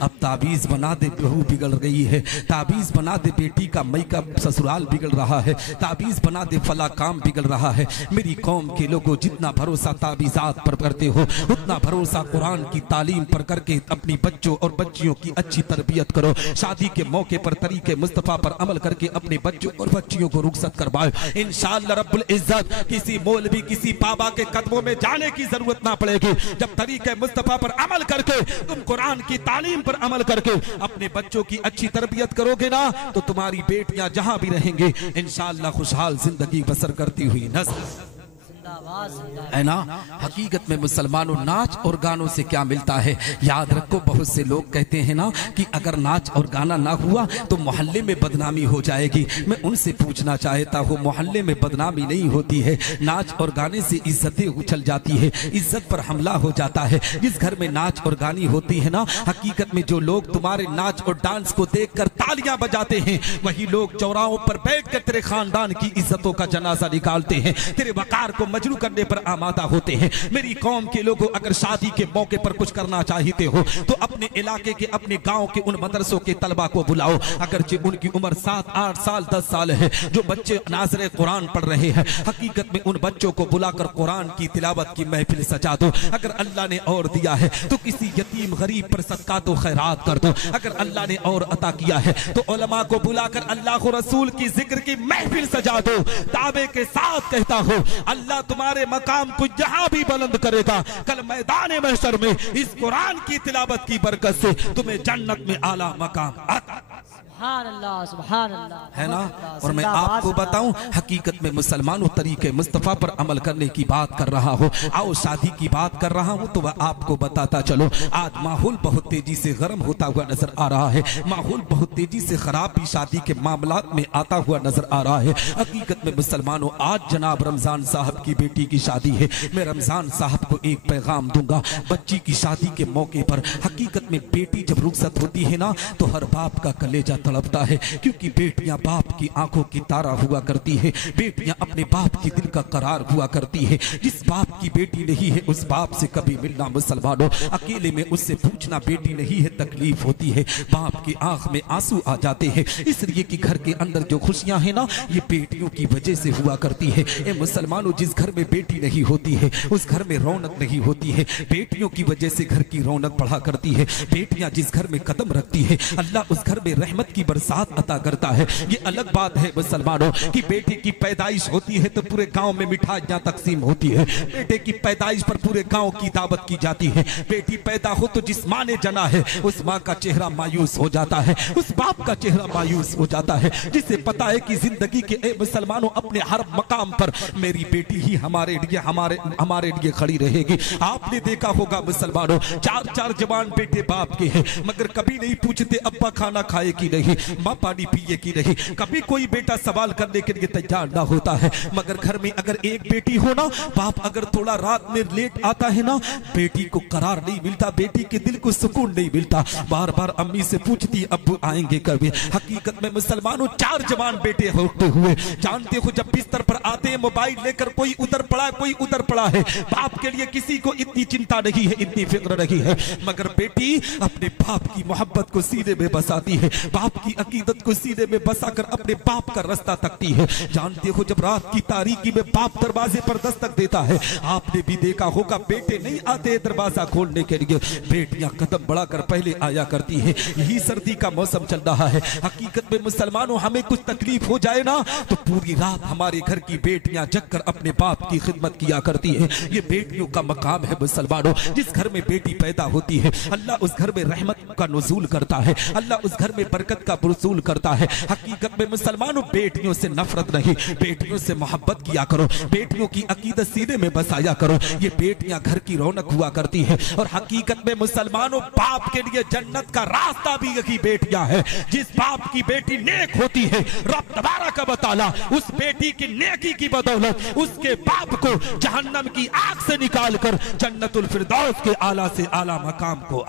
अब ताबीज बना दे, बहू बिगड़ रही है, ताबीज बना दे, बेटी का मई का ससुराल बिगड़ रहा है, ताबीज बना दे, फला काम बिगड़ रहा है। मेरी कौम के लोगों, जितना भरोसा ताबीजात पर करते हो, उतना भरोसा कुरान की तालीम पर करके अपनी बच्चों और बच्चियों की अच्छी तरबियत करो। शादी के मौके पर तरीके मुस्तफा पर अमल करके अपने बच्चों और बच्चियों को रुखसत करवाओ। इंशाअल्लाह रब्बुल इज्जत किसी मौलवी, किसी बाबा के कदमों में जाने की जरूरत ना पड़ेगी। जब तरीके मुस्तफा पर अमल करके, तुम कुरान की तालीम पर अमल करके अपने बच्चों की अच्छी तरबियत करोगे ना, तो तुम्हारी बेटियां जहां भी रहेंगे इंशाअल्लाह खुशहाल जिंदगी बसर करती हुई नजर है ना। हकीकत में मुसलमानों, नाच और गानों से क्या मिलता है? याद रखो, बहुत से लोग कहते हैं ना कि अगर नाच और गाना ना हुआ तो मोहल्ले में बदनामी हो जाएगी। मैं उनसे पूछना चाहता हूँ, मोहल्ले में बदनामी नहीं होती है, नाच और गाने से इज्जतें उछल जाती है, इज्जत पर हमला हो जाता है। जिस घर में नाच और गानी होती है ना, हकीकत में जो लोग तुम्हारे नाच और डांस को देखकर तालियां बजाते हैं, वही लोग चौराहों पर बैठकर तेरे खानदान की इज्जतों का जनाजा निकालते हैं, तेरे वकार को मजरू करने पर आमादा होते हैं। मेरी कौम के लोगों, अगर शादी के मौके पर कुछ करना चाहते हो तो अपने इलाके के, अपने गांव के उन मदरसों के तलबा को बुलाओ, अगरचे उनकी उम्र 7, 8 साल, 10 साल है, जो बच्चे नाज़रे कुरान पढ़ रहे हैं, हकीकत में उन बच्चों को बुलाकर कुरान की तिलावत की महफिल सजा दो। अगर अल्लाह ने और दिया है तो किसी यतीम गरीब पर सदका तो खैरात कर दो। अगर अल्लाह ने और अता किया है तो उलमा को बुलाकर अल्लाह रसूल की जिक्र की महफिल सजा दो। दावे के साथ कहता हूँ, अल्लाह तुम्हारे मकाम को यहाँ भी बुलंद करेगा। कल मैदान महशर में इस कुरान की तिलावत की बरकत से तुम्हें जन्नत में आला मकाम आता है ना। और मैं आपको बताऊं, हकीकत में मुसलमानों, तरीके मुस्तफा पर अमल करने की बात कर रहा हो, आओ शादी की बात कर रहा हूं तो वह आपको बताता चलो। आज माहौल बहुत तेजी से गर्म होता हुआ नजर आ रहा है, माहौल बहुत तेजी से खराब भी शादी के मामलात में आता हुआ नजर आ रहा है। हकीकत में मुसलमानों, आज जनाब रमजान साहब की बेटी की शादी है। मैं रमजान साहब को एक पैगाम दूंगा, बच्ची की शादी के मौके पर हकीकत में बेटी जब रुखसत होती है ना, तो हर बाप का कलेजा तड़पता है, क्योंकि बेटियां बाप की आंखों की तारा हुआ करती है, बेटियां अपने बाप की दिल का करार हुआ करती है। जिस बाप की बेटी नहीं है उस बाप से कभी मिलना मुसलमानों, अकेले में उससे पूछना बेटी नहीं है, तकलीफ होती है, बाप की आंख में आंसू आ जाते हैं। इसलिए कि घर के अंदर जो खुशियां हैं ना, ये बेटियों की वजह से हुआ करती है। ए मुसलमानों, जिस घर में बेटी नहीं होती है उस घर में रौनक नहीं होती है, बेटियों की वजह से घर की रौनक बढ़ा करती है। बेटियां जिस घर में कदम रखती है, अल्लाह उस घर में रहमत की बरसात अता करता है। ये अलग बात है मुसलमानों कि बेटे की पैदाइश होती है तो पूरे गांव में मिठाइयां तकसीम होती है, बेटे की पैदाइश पर पूरे गांव की दावत की जाती है। बेटी पैदा हो तो जिस माँ ने जना है उस माँ का चेहरा मायूस हो जाता है, उस बाप का चेहरा मायूस हो जाता है, जिसे पता है कि जिंदगी के ए मुसलमानों अपने हर मकाम पर मेरी बेटी ही हमारे लिए खड़ी रहेगी। आपने देखा होगा मुसलमानों, 4 जवान बेटे बाप के हैं, मगर कभी नहीं पूछते अब्बा खाना खाए कि नहीं, माँ पानी पिए कि नहीं। कभी कोई बेटा सवाल करने के लिए तैयार ना होता है, मगर घर में अगर एक बेटी हो ना, बाप अगर थोड़ा रात में लेट आता है ना, बेटी को करार नहीं मिलता, बेटी के दिल को सुकून नहीं मिलता, बार बार अम्मी से पूछती अब्बू आएंगे कभी। हकीकत में मुसलमानों, 4 जवान बेटे होते हुए जानते हो जब बिस्तर पर आते हैं मोबाइल लेकर, कोई उधर पड़ा है कोई उधर पड़ा है, बाप के लिए किसी को इतनी चिंता नहीं है, इतनी फिक्र नहीं है, मगर बेटी अपने बाप की मोहब्बत को सीने में बसाती है, बाप की अकीदत को सीने में बसाकर अपने बाप का रास्ता तकती है। जानते हो जब रात की तारीकी में बाप दरवाजे पर दस्तक देता है, आपने भी देखा होगा बेटे नहीं आते दरवाजा खोलने के लिए, बेटियां कदम बढ़ाकर पहले आया करती है। यही सर्दी का मौसम चल रहा है। हकीकत में मुसलमानों, हमें कुछ तकलीफ हो जाए ना तो पूरी रात हमारे घर की बेटियां जगकर अपने बाप की खिदमत किया करती है। ये बेटियों का मकाम है मुसलमानों। जिस घर में बेटी पैदा होती है, अल्लाह उस घर में रहमत का नुज़ूल करता है, अल्लाह उस घर में बरकत का वसूल करता है। हकीकत में मुसलमानों, बेटियों से नफरत नहीं, बेटियों से मोहब्बत किया करो, बेटियों की अकीदत सीने में बसाया करो। ये बेटियां घर की रौनक हुआ करती है। और हकीकत में मुसलमानों, बाप के लिए जन्नत का रास्ता भी यही बेटियां है। जिस बाप की बेटी नेक होती है, रब तबारक व तआला उस बेटी की नेकी की बदौलत उसके बाप को जहन्नम की आग से निकालकर जन्नतुल फिरदौस के आला से आला मकाम को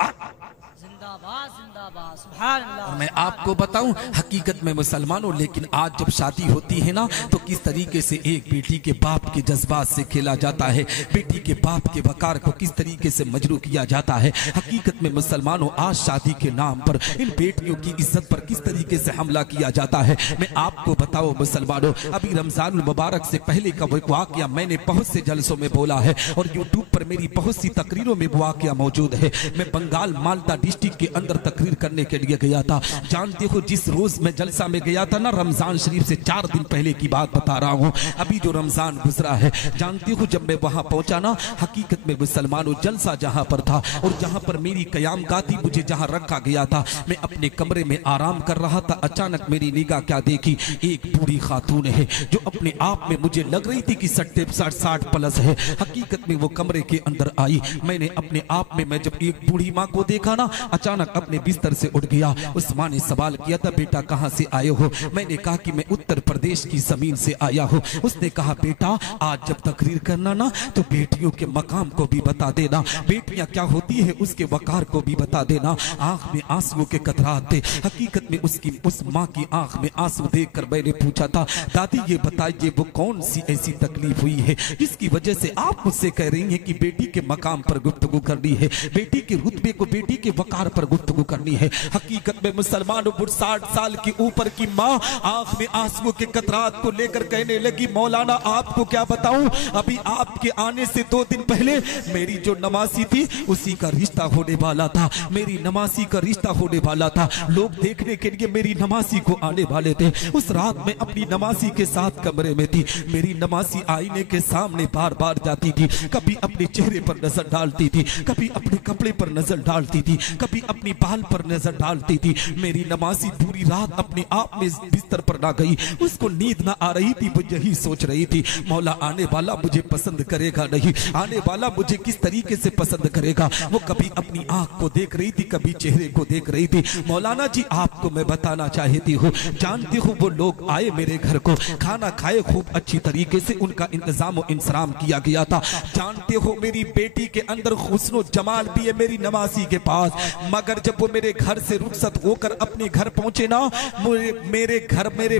जिंदाबाद जिंदाबाद सुभान अल्लाह। मैं आपको बताऊं, हकीकत में मुसलमानों, लेकिन आज जब शादी होती है ना, तो किस तरीके से एक बेटी के बाप के जज्बात से खेला जाता है, बेटी के बाप के वकार को किस तरीके से मजरू किया जाता है। हकीकत में मुसलमानों, आज शादी के नाम पर इन बेटियों की इज्जत पर किस तरीके से हमला किया जाता है। मैं आपको बताऊं मुसलमानों, अभी रमजान मुबारक से पहले का वो वाकया मैंने बहुत से जलसों में बोला है और यूट्यूब पर मेरी बहुत सी तकरीरों में वाकया मौजूद है। मैं बंगाल मालदा डिस्ट्रिक्ट के अंदर तकरीर करने के लिए गया था। जानते हो, जिस रोज मैं जलसा में गया था ना, रमजान शरीफ से 4 दिन पहले की बात बता रहा हूँ, अभी जो रमजान गुजरा है। जानते हो, जब मैं वहां पहुंचा ना, हकीकत में मुसलमानों, जलसा जहां पर था और जहां पर मेरी कयामगाह थी, मुझे जहां रखा गया था, मैं अपने कमरे में आराम कर रहा था। अचानक मेरी निगाह क्या देखी, एक बूढ़ी खातून है जो अपने आप में मुझे लग रही थी कि 60 प्लस है। हकीकत में वो कमरे के अंदर आई। मैंने अपने आप में, मैं जब एक बूढ़ी माँ को देखा ना, अचानक अपने बिस्तर से उठ गया। उस माँ ने सवाल किया था, बेटा कहाँ से आए हो? मैंने कहा कि मैं उत्तर प्रदेश की जमीन से आया हूँ। उसने कहा, बेटा आज जब तकरीर करना ना, तो बेटियों के मकाम को भी बता देना, बेटियां क्या होती है उसके वकार को भी बता देना। आंख में आंसुओं के कतरात थे। हकीकत में उस माँ की आंख में आंसू देखकर मैंने पूछा था, दादी ये बताइए वो कौन सी ऐसी तकलीफ हुई है जिसकी वजह से आप मुझसे कह रही हैं कि बेटी के मकाम पर गुफ्तगू करनी है, बेटी के रुतबे को, बेटी के वकार पर गुफ्तगू करनी है। हकीकत में मुसलमानों, 60 साल की ऊपर की माँ आंख में आंसुओं के कतरात को लेकर कहने लगी, मौलाना आपको क्या बताऊं, अभी आपके आने से 2 दिन पहले मेरी जो नमाजी थी उसी का रिश्ता होने वाला था, मेरी नमाजी का रिश्ता होने वाला था। लोग देखने के लिए मेरी नमाजी को आने वाले थे। उस रात में अपनी नमाजी के साथ कमरे में थी। मेरी नमाजी आईने के सामने बार बार जाती थी, कभी अपने चेहरे पर नजर डालती थी, कभी अपने कपड़े पर नजर डालती थी, कभी अपनी बाल पर नजर डालती थी। मेरी नमाजी पूरी रात अपने आप में बिस्तर पर ना गई, उसको नींद ना आ रही थी। वो यही सोच रही थी, मौला आने वाला मुझे पसंद करेगा नहीं, आने वाला मुझे किस तरीके से पसंद करेगा। वो कभी अपनी आंख को देख रही थी, कभी चेहरे को देख रही थी। मौलाना जी आपको मैं बताना चाहती हूँ, जानती हूँ वो लोग आए मेरे घर को, खाना खाए, खूब अच्छी तरीके से उनका इंतजाम और इंतजाम किया गया था। जानते हो मेरी बेटी के अंदर हुस्न जमाल भी है मेरी नमाजी के पास, मगर जब वो मेरे घर से रुखसत होकर अपने घर पहुंचे ना, मेरे घर मेरे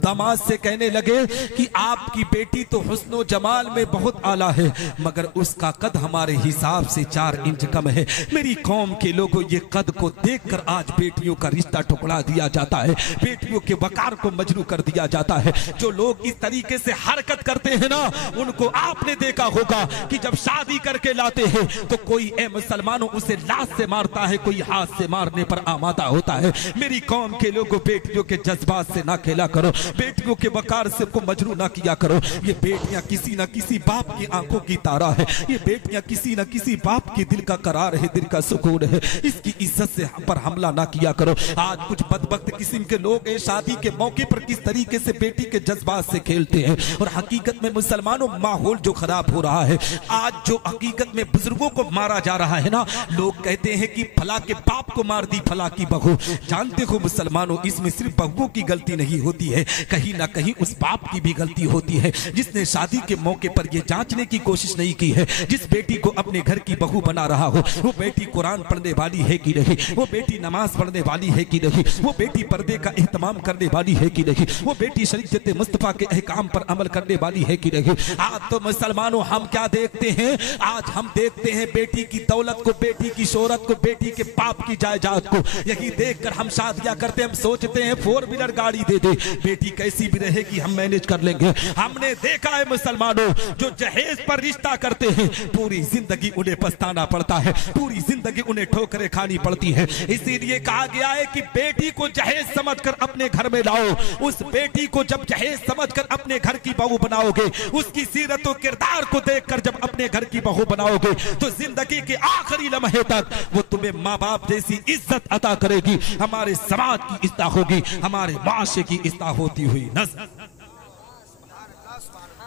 दामाद से कहने लगे कि आपकी बेटी तो हुस्न जमाल में बहुत आला है, मगर उसका कद हमारे हिसाब से 4 इंच कम है। मेरी कौम के लोगों, ये कद को देखकर आज बेटियों का रिश्ता टुकड़ा दिया जाता है, बेटियों के वकार को मजरू कर दिया जाता है। जो लोग इस तरीके से हरकत करते हैं ना, उनको आपने देखा होगा कि जब शादी करके लाते हैं तो कोई ए मुसलमानों उसे लात से मारता है, कोई हाथ से मारने पर आमादा होता है। मेरी कौम के लोगों, बेटियों के जज्बात से ना खेला करो, बेटियों के वकार से को मजरू ना किया करो। ये बेटियां किसी ना किसी बाप की आंखों की तारा है, ये बेटियां किसी ना किसी बाप की दिल का करार है, दिल का सुकून है। इसकी इज्जत से पर हमला ना किया करो। आज कुछ बदबख्त किस्म के लोग शादी के मौके पर किस तरीके से बेटी के जज्बात से खेलते हैं। और हकीकत में मुसलमानों, माहौल जो खराब हो रहा है, आज जो हकीकत में बुजुर्गों को मारा जा रहा है ना, लोग कहते हैं कि फला के बाप को मार दी फला की बहू। जानते हो मुसलमानों, इसमें सिर्फ बहुओं की गलती नहीं होती है, कहीं ना कहीं उस बाप की भी गलती होती है जिसने शादी के मौके पर यह जांचने की कोशिश नहीं की है, जिस बेटी को अपने घर की बहू बना रहा हो, वो बेटी कुरान पढ़ने वाली है कि नहीं, वो बेटी नमाज पढ़ने वाली है कि नहीं, वो बेटी पर्दे का एहतमाम करने वाली है कि नहीं, वो बेटी शरीयत मुस्तफा के अहकाम पर अमल करने वाली है कि नहीं। आज तो मुसलमानों हम क्या देखते हैं, आज हम देखते हैं बेटी की दौलत को, बेटी की शोहरत को, बेटी के बाप की जायदाद को। यही देखकर हम शादियां करते हैं, हम सोचते हैं 4 व्हीलर गाड़ी दे दे, बेटी बेटी कैसी भी रहेगी हम मैनेज कर लेंगे। हमने देखा है मुसलमानों जो जहेज पर रिश्ता करते हैं पूरी जिंदगी उन्हें पछताना पड़ता है, पूरी जिंदगी उन्हें ठोकरें खानी पड़ती है। इसीलिए कहा गया है कि बेटी को जहेज समझकर अपने घर में लाओ। उस बेटी को जब जहेज समझकर अपने घर की बहू बनाओगे, उसकी सीरत और किरदार को देखकर जब अपने घर की बहू बनाओगे तो जिंदगी के आखिरी लम्हे तक वो तुम्हें माँ बाप जैसी इज्जत अता करेगी। हमारे समाज की इस्लाह होगी, हमारे माशरे की इस्लाह होती हुई नजर।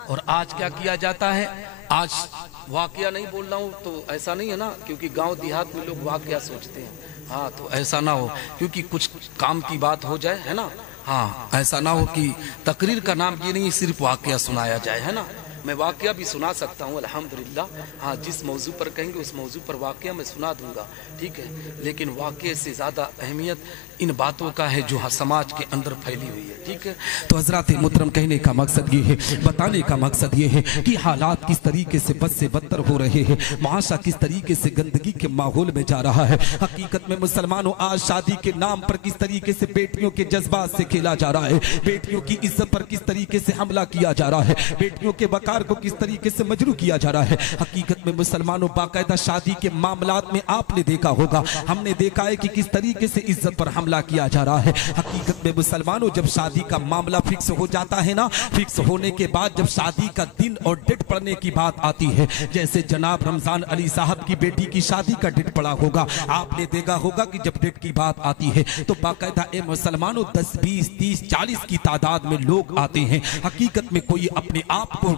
और आज क्या किया जाता है, आज वाकया नहीं बोल रहा हूँ तो ऐसा नहीं है ना, क्योंकि गांव देहात में लोग वाकया सोचते हैं। हाँ, तो ऐसा ना हो क्योंकि कुछ काम की बात हो जाए, है ना। हाँ, ऐसा ना हो कि तकरीर का नाम ये नहीं सिर्फ वाकया सुनाया जाए, है ना। मैं वाकया भी सुना सकता हूँ अल्हम्दुलिल्लाह। हाँ, जिस मौजू पर कहेंगे उस मौजू पर वाकया मैं सुना दूंगा, ठीक है। लेकिन वाकये से ज़्यादा अहमियत इन बातों का है जो समाज के अंदर फैली हुई है, ठीक है। तो हजरत मुहतरम कहने का मकसद ये है, बताने का मकसद ये है कि हालात किस तरीके से बद से बदतर हो रहे हैं, माशरा किस तरीके से गंदगी के माहौल में जा रहा है। हकीकत में मुसलमानों आज शादी के नाम पर किस तरीके से बेटियों के जज्बात से खेला जा रहा है, बेटियों की इज्जत पर किस तरीके से हमला किया जा रहा है, बेटियों के वकार को किस तरीके से मजरू किया जा रहा है। हकीकत में मुसलमानों बाकायदा शादी के मामलात में आपने देखा होगा, हमने देखा है कि किस तरीके से इज्जत पर हमला किया जा रहा है। हकीकत में मुसलमानों जब शादी का मामला फिक्स हो जाता है ना, फिक्स होने के बाद जब शादी का दिन और डेट पड़ने की बात आती है, जैसे जनाब रमजान अली साहब की बेटी की शादी का डेट पड़ा होगा, आपने देखा होगा कि जब डेट की बात आती है तो बाकायदा ए मुसलमानों 10, 20, 30, 40 की तादाद में लोग आते हैं। हकीकत में कोई अपने आप को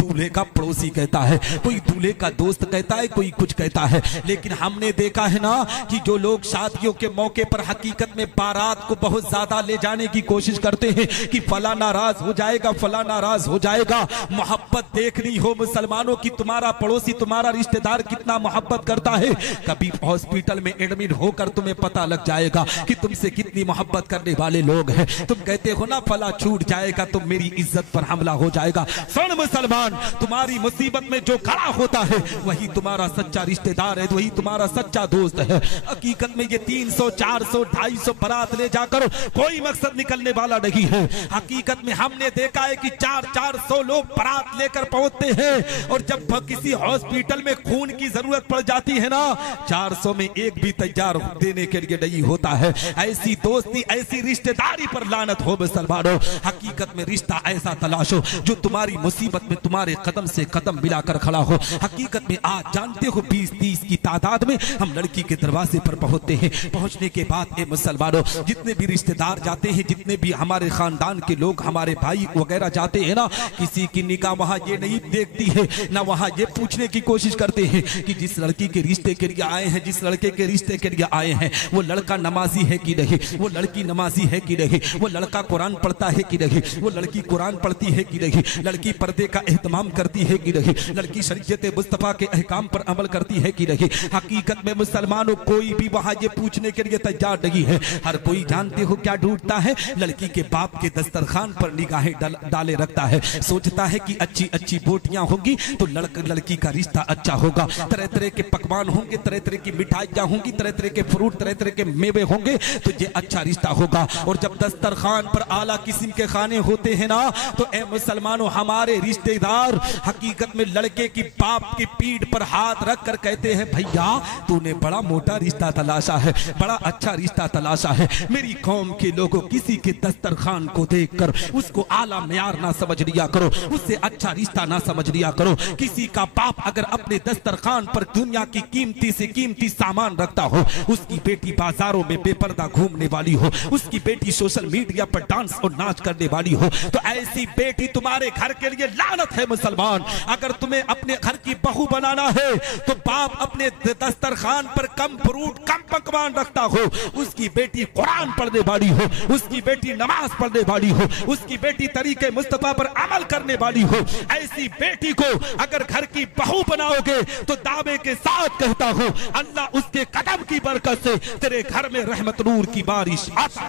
दूल्हे का पड़ोसी कहता है, कोई दूल्हे का दोस्त कहता है, कोई कुछ कहता है। लेकिन हमने देखा है ना कि जो लोग शादियों के मौके पर हकीकत में बारात को बहुत ज्यादा ले जाने की कोशिश करते हैं कि फला नाराज हो जाएगा, फला नाराज हो जाएगा। मोहब्बत देखनी हो मुसलमानों की तुम्हारा पड़ोसी तुम्हारा रिश्तेदार कितना मोहब्बत करता है, कभी हॉस्पिटल में एडमिट होकर तुम्हें पता लग जाएगा कि तुमसे कितनी मोहब्बत करने वाले लोग हैं। तुम कहते हो ना फला छूट जाएगा तो मेरी इज्जत पर हमला हो जाएगा। सुन मुसलमान, तुम्हारी मुसीबत में जो खड़ा होता है वही तुम्हारा सच्चा रिश्तेदार है, वही तुम्हारा सच्चा दोस्त है। हकीकत में ये 300, 400, 250 बारात ले जाकर कोई मकसद निकलने वाला नहीं है। हकीकत में हमने देखा है कि 400 लोग बारात लेकर पहुंचते हैं और जब किसी हॉस्पिटल में खून की जरूरत पड़ जाती है ना, 400 में एक भी तैयार देने के लिए नहीं होता है। ऐसी दोस्ती, ऐसी रिश्तेदारी पर लानत हो मुसलमानों। हकीकत में रिश्ता ऐसा तलाशो जो तुम्हारी मुसीबत में तुम्हारे कदम से कदम मिलाकर खड़ा हो। हकीकत में आज जानते हो 20-30 की तादाद में हम लड़की के दरवाजे पर पहुंचते हैं। पहुंचने के बाद ए मुसलमानों जितने भी रिश्तेदार जाते हैं, जितने भी हमारे खानदान के लोग, हमारे भाई वगैरह जाते हैं ना, किसी की निगाह वहां ये नहीं देखती है ना वहां ये पूछने की कोशिश करते हैं कि जिस लड़की के रिश्ते के लिए आए हैं, जिस लड़के के रिश्ते के लिए आए हैं, वो लड़का नमाजी है कि नहीं, वो लड़की नमाजी है कि नहीं, वो लड़का कुरान पढ़ता है कि नहीं, वो लड़की कुरान पढ़ती है कि नहीं, लड़की पर्दे का एहतमाम करती है कि नहीं, लड़की शरीयत मुस्तफा के अहकाम पर अमल करती है कि नहीं। हकीकत में मुसलमानों कोई भी वहां ये पूछने के लिए तैयार नहीं है। हर कोई जानते हो क्या ढूंढता है, लड़की के बाप के दस्तरखान पर निगाहें डाले रखता है, सोचता है कि अच्छी अच्छी बोटियां होंगी तो लड़की का रिश्ता अच्छा होगा, तरह तरह के पकवान होंगे, तरह तरह की मिठाइयां होंगी, तरह तरह के फ्रूट, तरह तरह के मेवे होंगे तो ये अच्छा रिश्ता होगा। और जब दस्तरखान पर आला किस्म के खाने होते हैं ना, तो ए मुसलमानों हमारे रिश्तेदार हकीकत में लड़के की बाप की पीठ पर हाथ रख कर कहते हैं भैया तूने बड़ा मोटा रिश्ता तलाशा है, बड़ा अच्छा रिश्ता तलाशा है। मेरी कौम के लोगों किसी के दस्तरखान को देखकर उसको आला मेयार ना समझ लिया करो, उससे अच्छा रिश्ता ना समझ लिया करो। किसी का बाप अगर अपने दस्तरखान पर दुनिया की कीमती से कीमती सामान रखता हो, उसकी बेटी बाजारों में बेपर्दा घूमने वाली हो, उसकी बेटी सोशल मीडिया पर डांस और नाच करने वाली हो, तो ऐसी बेटी तुम्हारे घर के लिए लानत है मुसलमान। अगर तुम्हें अपने घर की बहू बनाना है तो बाप अपने दस्तरखान पर कम फ्रूट कम पकवान रखता हो, उसकी बेटी कुरान पढ़ने वाली हो, उसकी बेटी नमाज पढ़ने वाली हो, उसकी बेटी तरीके मुस्तफा पर अमल करने वाली हो, ऐसी बेटी को अगर घर की बहू बनाओगे तो दावे के साथ कहता हो अल्लाह उसके कदम की बरकत से तेरे घर में रहमत नूर की बारिश आता है।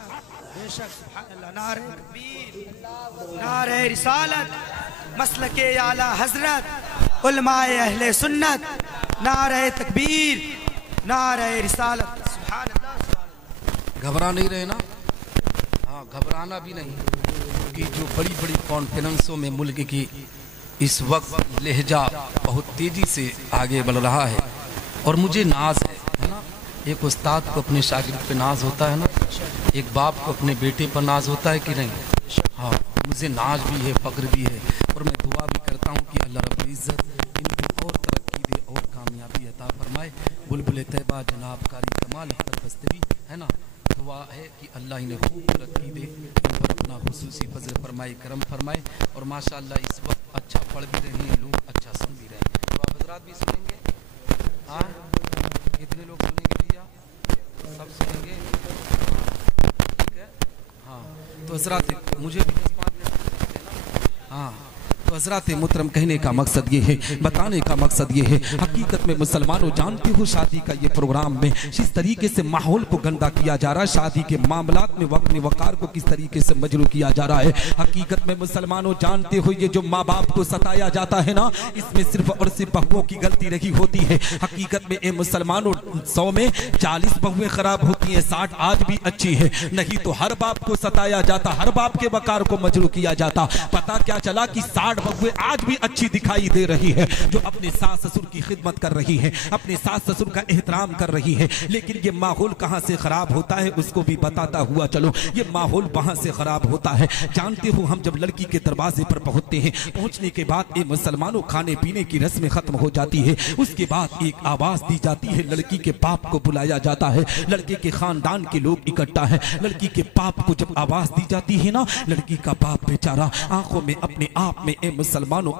नारे रिसालत, मसलके आला हजरत, उलमाए अहले सुन्नत, नारे तकबीर, नारे रिसालत। सुभान अल्लाह। घबरा नहीं रहे ना? हाँ, हाँ, घबराना भी नहीं कि जो बड़ी बड़ी कॉन्फ्रेंसों में मुल्क की इस वक्त लहजा बहुत तेजी से आगे बढ़ रहा है और मुझे नाज है ना। एक उस्ताद को अपने शागिर्द पे नाज होता है ना, एक बाप को अपने बेटे पर नाज होता है कि नहीं। हाँ, मुझे नाज भी है, फख्र भी है और मैं दुआ भी करता हूँ कि अल्लाह रब्बुल इज़्ज़त इनकी और तरक्की दे और कामयाबी अता फरमाए। बुलबुल तैयबा जनाब कारी कमाल अख्तर बस्तरी है ना, दुआ है कि अल्लाह इन्हें खूब तरक्की दे, इन पर अपना खुसूसी फजल फरमाए, करम फरमाए और माशाअल्लाह इस वक्त अच्छा पढ़ भी रहे हैं लोग, अच्छा सुन भी रहे हैं। तो आप हजरात भी सुनेंगे? हाँ, कितने लोग सुनेंगे भैया? सब सुनेंगे? ठीक है। हाँ, तो हजरात मुझे भी 10-5 मिनट। हाँ, तो हजरात मुहतरम कहने का मकसद ये है, बताने का मकसद ये है, हकीकत में मुसलमानों जानते हो शादी का ये प्रोग्राम में जिस तरीके से माहौल को गंदा किया जा रहा है, शादी के मामलात में वक्त वकार को किस तरीके से मजरू किया जा रहा है। हकीकत में मुसलमानों जानते हो ये जो माँ बाप को सताया जाता है ना, इसमें सिर्फ और सिर्फ बहुओं की गलती नहीं होती है। हकीकत में ये मुसलमानों 100 में 40 बहुएं खराब होती हैं, 60 आज भी अच्छी है। नहीं तो हर बाप को सताया जाता, हर बाप के वकार को मजरू किया जाता। पता क्या चला कि 60 बहुएं आज भी अच्छी दिखाई दे रही है, जो अपने सास ससुर की खिदमत कर रही है, अपने सास ससुर का एहतराम कर रही है। लेकिन ये माहौल कहां से खराब होता है उसको भी बताता हुआ चलो। ये माहौल वहां से खराब होता है, जानते हो हम जब लड़की के दरवाजे पर पहुंचते हैं, पहुंचने के बाद ये मुसलमानों खाने पीने की रस्में खत्म हो जाती है। उसके बाद एक आवाज दी जाती है, लड़की के बाप को बुलाया जाता है, लड़के के खानदान के लोग इकट्ठा है। लड़की के बाप को जब आवाज दी जाती है ना, लड़की का बाप बेचारा आंखों में अपने आप में मुसलमानों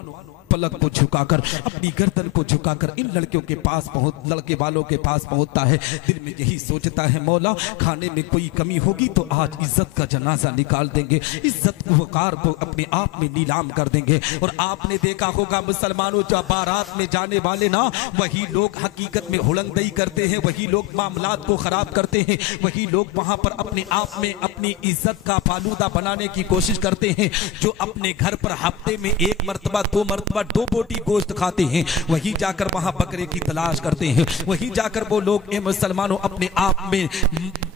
पलक को झुकाकर, अपनी गर्दन को झुकाकर इन लड़कियों के पास लड़के वालों के पास पहुंचता है। दिल में यही सोचता है, मौला खाने में कोई कमी होगी तो आज इज्जत का जनाजा निकाल देंगे, इज्जत वकार को अपने आप में नीलाम कर देंगे। और आपने देखा होगा मुसलमानों, जब बारात में जाने वाले ना वही लोग हकीकत में हुड़ंगई करते हैं, वही लोग मामलात को खराब करते हैं, वही लोग वहां पर अपने आप में अपनी इज्जत का फालूदा बनाने की कोशिश करते हैं। जो अपने घर पर हफ्ते में 1 मरतबा 2 मरतबा 2 बोटी गोश्त खाते हैं, वही जाकर वहां बकरे की तलाश करते हैं, वही जाकर वो लोग मुसलमानों अपने आप में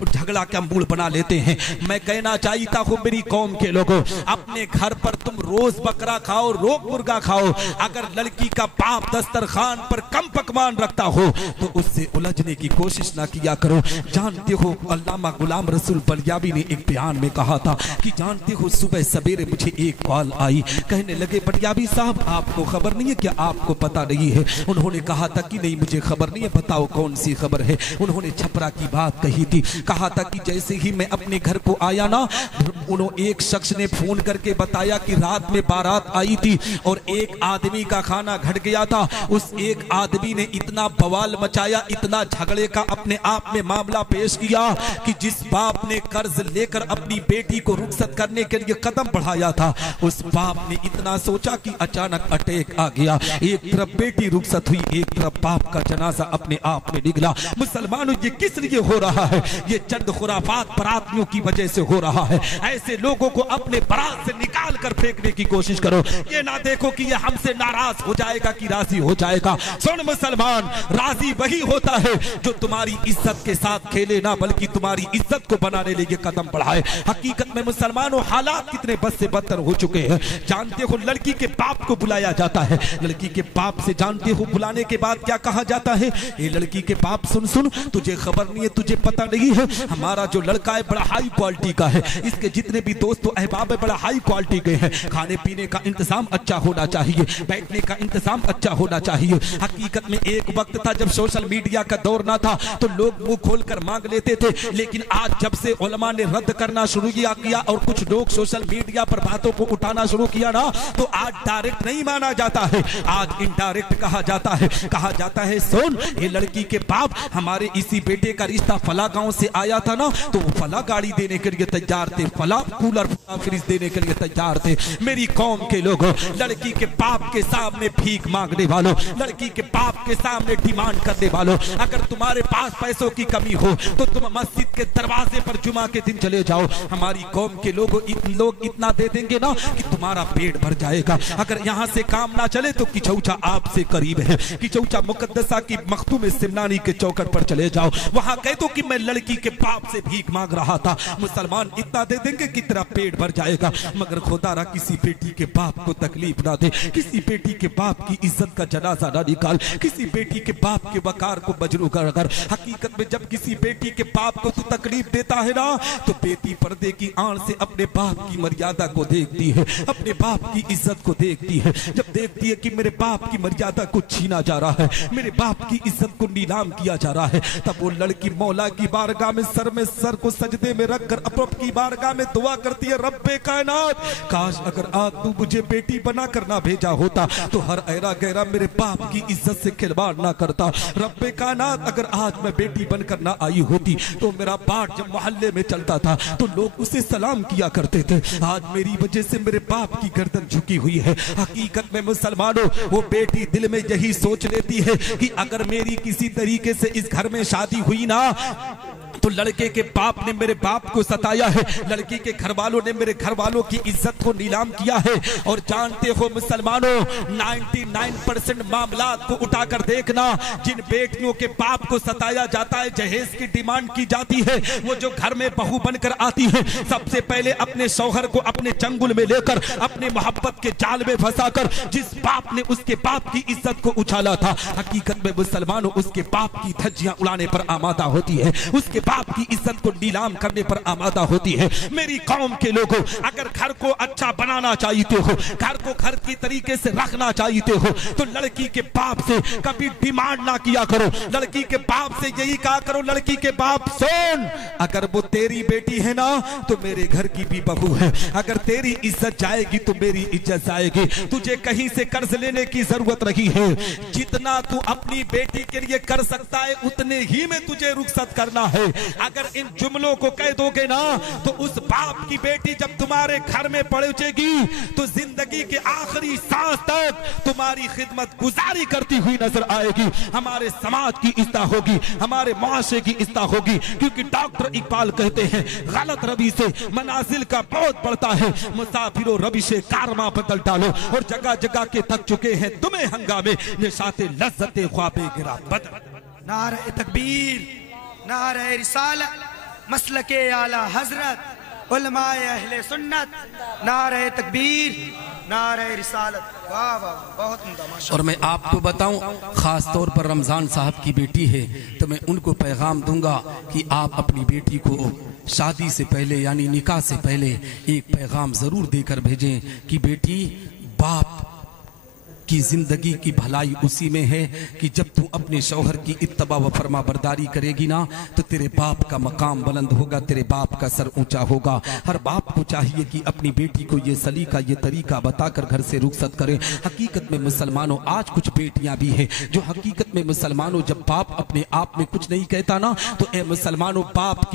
झगड़ा का मूल बना लेते हैं। मैं कहना चाहता हूं मेरी कौम के लोगों, अपने घर पर तुम रोज बकरा खाओ, रोज मुर्गा खाओ, अगर लड़की का बाप दस्तरखान पर कम पकवान रखता हो तो उससे उलझने की कोशिश ना किया करो। जानते हो अल्लामा गुलाम रसूल बलियावी ने एक बयान में कहा था कि जानते हो सुबह सवेरे मुझे एक कॉल आई, कहने लगे बलियावी साहब आपको खबर नहीं है क्या, आपको पता नहीं है। उन्होंने कहा था कि नहीं मुझे खबर नहीं है, बताओ कौन सी खबर है। उन्होंने छपरा की बात कही थी, कहा था कि जैसे ही मैं अपने घर को आया ना, उन्होंने एक शख्स ने फोन करके बताया कि रात में बारात आई थी और एक आदमी का खाना घट गया था। उस एक आदमी ने इतना बवाल मचाया, इतना झगड़े का अपने आप में मामला पेश किया कि जिस बाप ने कर्ज लेकर अपनी बेटी को रुखसत करने के लिए कदम बढ़ाया था, उस बाप ने इतना सोचा कि अचानक अटैक आ गया। एक तरफ बेटी रुखसत हुई, एक तरफ बाप का जनाजा अपने आप में निकला। मुसलमानों ये किस लिए हो रहा है? ये चंद खुराफात बरातियों की वजह से हो रहा है। ऐसे लोगों को अपने बारात से निकाल कर फेंकने की कोशिश करो। ये ना देखो कि ये हमसे नाराज हो जाएगा कि राजी हो जाएगा। सुन मुसलमान, राजी वही होता है जो तुम्हारी इज्जत के साथ खेले ना, बल्कि तुम्हारी इज्जत को बनाने के लिए कदम बढ़ाए। हकीकत में मुसलमानों हालात कितने बद से बदतर हो चुके हैं। जानते हो लड़की के बाप को बुलाया जाता है, लड़की के बाप से जानते हो बुलाने के बाद क्या कहा जाता है? ये लड़की के बाप सुन सुन, तुझे खबर नहीं है, तुझे पता नहीं है, हमारा जो लड़का है बड़ा हाई क्वालिटी का है, इसके जितने भी दोस्त अहबाब है बड़ा हाई क्वालिटी के हैं, खाने पीने का इंतजाम अच्छा होना चाहिए, बैठने का इंतजाम अच्छा होना चाहिए। हकीकत में एक वक्त था जब सोशल मीडिया का दौर ना था तो लोग मुंह खोलकर मांग लेते थे, लेकिन आज जब से उलमा ने रद्द करना शुरू किया और कुछ लोग सोशल मीडिया पर बातों को उठाना शुरू किया ना, तो आज डायरेक्ट नहीं माना जाता है, आज इनडायरेक्ट कहा जाता है सुन, ये लड़की के बाप हमारे इसी बेटे का रिश्ता फला गांव से आया था ना, तो वो फला गाड़ी देने के लिए तैयार थे, फला कूलर फ्रिज देने के लिए तैयार थे। मेरी कौम के लोगों, लड़की के बाप के सामने भीख मांगने वालों, लड़की के बाप के सामने डिमांड करने वालों, अगर तुम्हारे पास पैसों की कमी हो तो तुम मस्जिद के दरवाजे पर जुमा के दिन चले जाओ, हमारी कौम के लोग इतना दे देंगे ना कि तुम्हारा पेट भर जाएगा। अगर यहाँ से काम ना चले तो किचौचा आपसे करीब है, किचौचा मुकद्दसा की मखदूम सिमनानी के चौकट पर चले जाओ, वहां कह दो कि मैं लड़की के बाप से भीख मांग रहा था, मुसलमान इतना दे देंगे कि तेरा पेट भर जाएगा। मगर खुदा किसी बेटी के बाप को तकलीफ ना दे, किसी बेटी के बाप की इज्जत का जनाजा ना निकाल, किसी बेटी के बाप के वकार को बजरू कर। अगर हकीकत में जब किसी बेटी के बाप को तू तकलीफ देता है ना तो बेटी पर्दे की आड़ से अपने बाप की मर्यादा को देखती है, अपने बाप की इज्जत को देखती है। जब देखती है कि मेरे बाप की मर्यादा को छीना जा रहा है, मेरे बाप की इज्जत को नीलाम किया जा रहा है, तब वो लड़की मौला की बारगाह में सर को सजदे में रखकर रब की बारगाह में दुआ करती है, रब्बे कायनात काश अगर आज तू मुझे बेटी बना कर ना भेजा होता तो हर ऐरा गैरा मेरे बाप की इज्जत से खिलवाड़ ना करता। रब्बे कायनात अगर आज मैं बेटी बनकर ना आई होती तो मेरा बाप जब मोहल्ले में चलता था तो लोग उसे सलाम किया करते थे, आज मेरी वजह से मेरे बाप की गर्दन झुकी हुई है। हकीकत में मुसलमानों वो बेटी दिल में यही सोच लेती है कि अगर मेरी किसी तरीके से इस घर में शादी हुई ना तो लड़के के बाप ने मेरे बाप को सताया है, लड़की के घर वालों ने मेरे घर वालों की इज्जत को नीलाम किया है। और जानते हो मुसलमानों 99% मामलात को उठाकर देखना, जिन बेटियों के बाप को सताया जाता है, जहेज की डिमांड की जाती है, वो जो घर में बहू बनकर आती है सबसे पहले अपने शौहर को अपने चंगुल में लेकर अपने मोहब्बत के जाल में फंसाकर जिस बाप ने उसके बाप की इज्जत को उछाला था, हकीकत में मुसलमानों उसके बाप की धज्जियां उड़ाने पर आमादा होती है, उसके बाप की इज्जत को नीलाम करने पर आमादा होती है। मेरी कौम के लोगों, अगर घर को अच्छा बनाना चाहते हो, घर को घर की तरीके से रखना चाहते हो तो लड़की के बाप से कभी डिमांड ना किया करो, लड़की के बाप से यही कहा करो, लड़की के बाप सुन, अगर वो तेरी बेटी है ना तो मेरे घर की भी बहू है, अगर तेरी इज्जत जाएगी तो मेरी इज्जत जाएगी, तुझे कहीं से कर्ज लेने की जरूरत नहीं है, जितना तू अपनी बेटी के लिए कर सकता है उतने ही में तुझे रुखसत करना है। अगर इन जुमलों को कह दोगे ना तो उस बाप की बेटी जब तुम्हारे घर में पहुंचेगी तो जिंदगी के आखिरी सांस तक तुम्हारी खिदमत गुजारी करती हुई नजर आएगी। हमारे समाज की इस्लाह होगी, हमारे मुआशरे की इस्लाह होगी, क्योंकि डॉक्टर इकबाल कहते हैं गलत रवि से मनाजिल का बहुत बढ़ता है, मुसाफिरों रवि से कारवां बदल डालो, और जगह जगह के थक चुके हैं तुम्हें हंगामे निशाते लज्जते ख्वाबे गिरा बदल। नारे तकबीर, नारे रिसालत, मसलके आला हजरत, उलमाए अहले सुन्नत, नारे तकबीर, नारे रिसालत। वाह वाह, बहुत उम्दा माशाअल्लाह। और मैं आपको बताऊं, खास तौर पर रमजान साहब की बेटी है तो मैं उनको पैगाम दूंगा कि आप अपनी बेटी को शादी से पहले यानी निकाह से पहले एक पैगाम जरूर देकर भेजें कि बेटी, बाप की जिंदगी की भलाई उसी में है कि जब तू अपने शौहर की इत्तबा व फरमा बरदारी करेगी ना तो तेरे बाप का मकाम बुलंद होगा, तेरे बाप का सर ऊंचा होगा। हर बाप को चाहिए कि अपनी बेटी को ये सलीका, ये तरीका बताकर घर से रुखसत करे। हकीकत में मुसलमानों आज कुछ बेटियां भी हैं जो हकीकत में मुसलमानों जब बाप अपने आप में कुछ नहीं कहता ना तो ए मुसलमानों बाप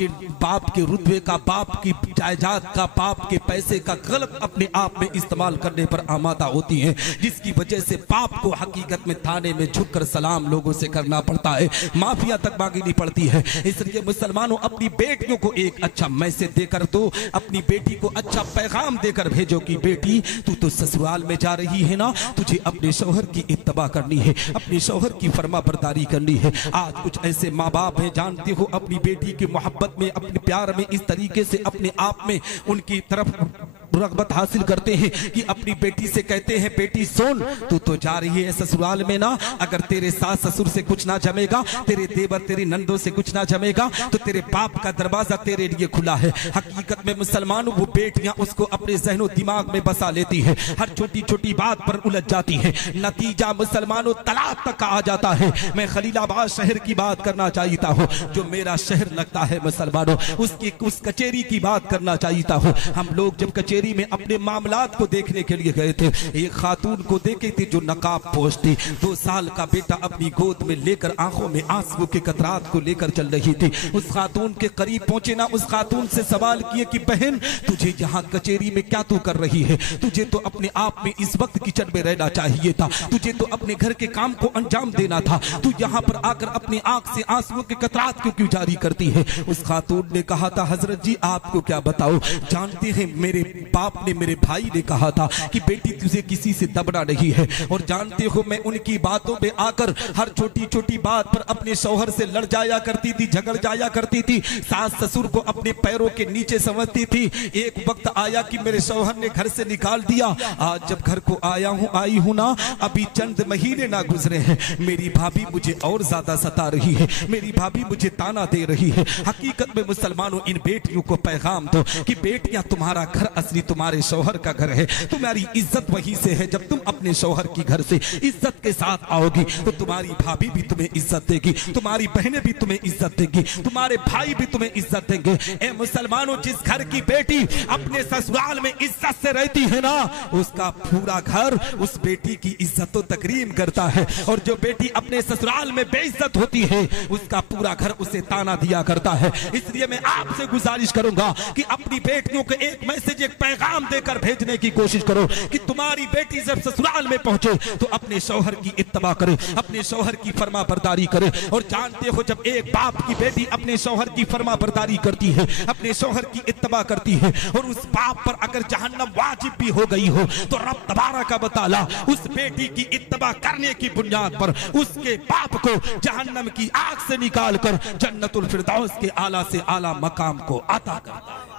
के रुतबे का, बाप की जायदाद का, बाप के पैसे का गलत अपने आप में इस्तेमाल करने पर आमादा होती हैं, जिसकी वजह से बाप को हकीकत में थाने में झुककर सलाम लोगों से करना पड़ता है, माफिया तक मांगनी पड़ती है। इसलिए मुसलमानों अपनी बेटियों को एक अच्छा मैसेज देकर दो, अपनी बेटी को अच्छा पैगाम देकर भेजो कि बेटी तू तो ससुराल में जा रही है ना, तुझे अपने शौहर की इत्तबा करनी है, अपने शौहर की फरमा बरदारी करनी है। आज कुछ ऐसे माँ बाप हैं जानते हो अपनी बेटी की मोहब्बत में, अपने प्यार में इस तरीके से अपने आप में उनकी तरफ रगबत हासिल करते हैं कि अपनी बेटी से कहते हैं बेटी सुन, तू तो जा रही है ससुराल में ना, अगर तेरे सास ससुर से कुछ ना जमेगा, तेरे देवर तेरी नंदों से कुछ ना जमेगा तो तेरे बाप का दरवाजा तेरे लिए खुला है। हकीकत में मुसलमानों वो बेटियां उसको अपने जहनो दिमाग में बसा लेती है, हर छोटी छोटी बात पर उलझ जाती है, नतीजा मुसलमानों तलाक तक आ जाता है। मैं खलीलाबाद शहर की बात करना चाहता हूँ जो मेरा शहर लगता है मुसलमानों, उसकी उस कचेरी की बात करना चाहता हूँ। हम लोग जब कचेरी कचेरी में अपने मामलात को देखने के लिए गए थे। एक खातून को देखे थे जो नकाब पोश थी, 2 साल का बेटा अपनी गोद में लेकर आंखों में आंसू के कतरात को लेकर चल रही थी। उस खातून के करीब पहुंचे ना, उस खातून से सवाल किए कि बहन तुझे यहाँ कचेरी में क्या तू कर रही है? तुझे तो अपने आप में इस वक्त किचन में रहना चाहिए था, तुझे तो अपने घर के काम को अंजाम देना था, तू यहाँ पर आकर अपनी आंख से आंसुओं के कतरात क्यों जारी करती है? उस खातून ने कहा था, हजरत जी आपको क्या बताओ, जानते हैं मेरे बाप ने, मेरे भाई ने कहा था कि बेटी तुझे किसी से दबना नहीं है, और जानते हो मैं उनकी बातों पे आकर हर छोटी छोटी बात पर अपने शौहर से लड़ जाया करती थी, झगड़ जाया करती थी, सास ससुर को अपने पैरों के नीचे समझती थी। एक वक्त आया कि मेरे शौहर ने घर से निकाल दिया। आज जब घर को आई हूं ना, अभी चंद महीने ना गुजरे हैं, मेरी भाभी मुझे और ज्यादा सता रही है, मेरी भाभी मुझे ताना दे रही है। हकीकत में मुसलमानों, इन बेटियों को पैगाम दो कि बेटियां तुम्हारा घर असली तुम्हारे शौहर का घर है, तुम्हारी इज्जत वहीं से है। जब तुम अपने शौहर की घर से इज्जत के साथ आओगी तो तुम्हारी भाभी भी तुम्हें इज्जत देगी, तुम्हारी बहनें भी तुम्हें इज्जत देगी, तुम्हारे भाई भी तुम्हें इज्जत देंगे। ए मुसलमानों, जिस घर की बेटी अपने ससुराल में इज्जत से रहती है ना, उसका पूरा घर उस बेटी की इज्जत व तकरीम करता है, और जो बेटी अपने ससुराल में बेइज्जत होती है उसका पूरा घर उसे ताना दिया करता है। इसलिए मैं आपसे गुजारिश करूंगा कि अपनी बेटियों को एक मैसेज, एक पैगाम देकर भेजने की कोशिश करो कि तुम्हारी बेटी जब ससुराल में पहुंचे तो अपने शौहर की इत्तबा करे, अपने शौहर की फर्मा बरदारी करे। और जानते हो, जब एक बाप की बेटी अपने शौहर की फर्मा बरदारी करती है, अपने शौहर की इत्तबा करती है, और उस बाप पर अगर जहन्नम वाजिब भी हो गई हो तो रब तबारक व तआला उस बेटी की इत्तबा करने की बुनियाद पर उसके बाप को जहन्नम की आग से निकालकर जन्नतुल फिरदौस के आला से आला मकाम को अता करता है।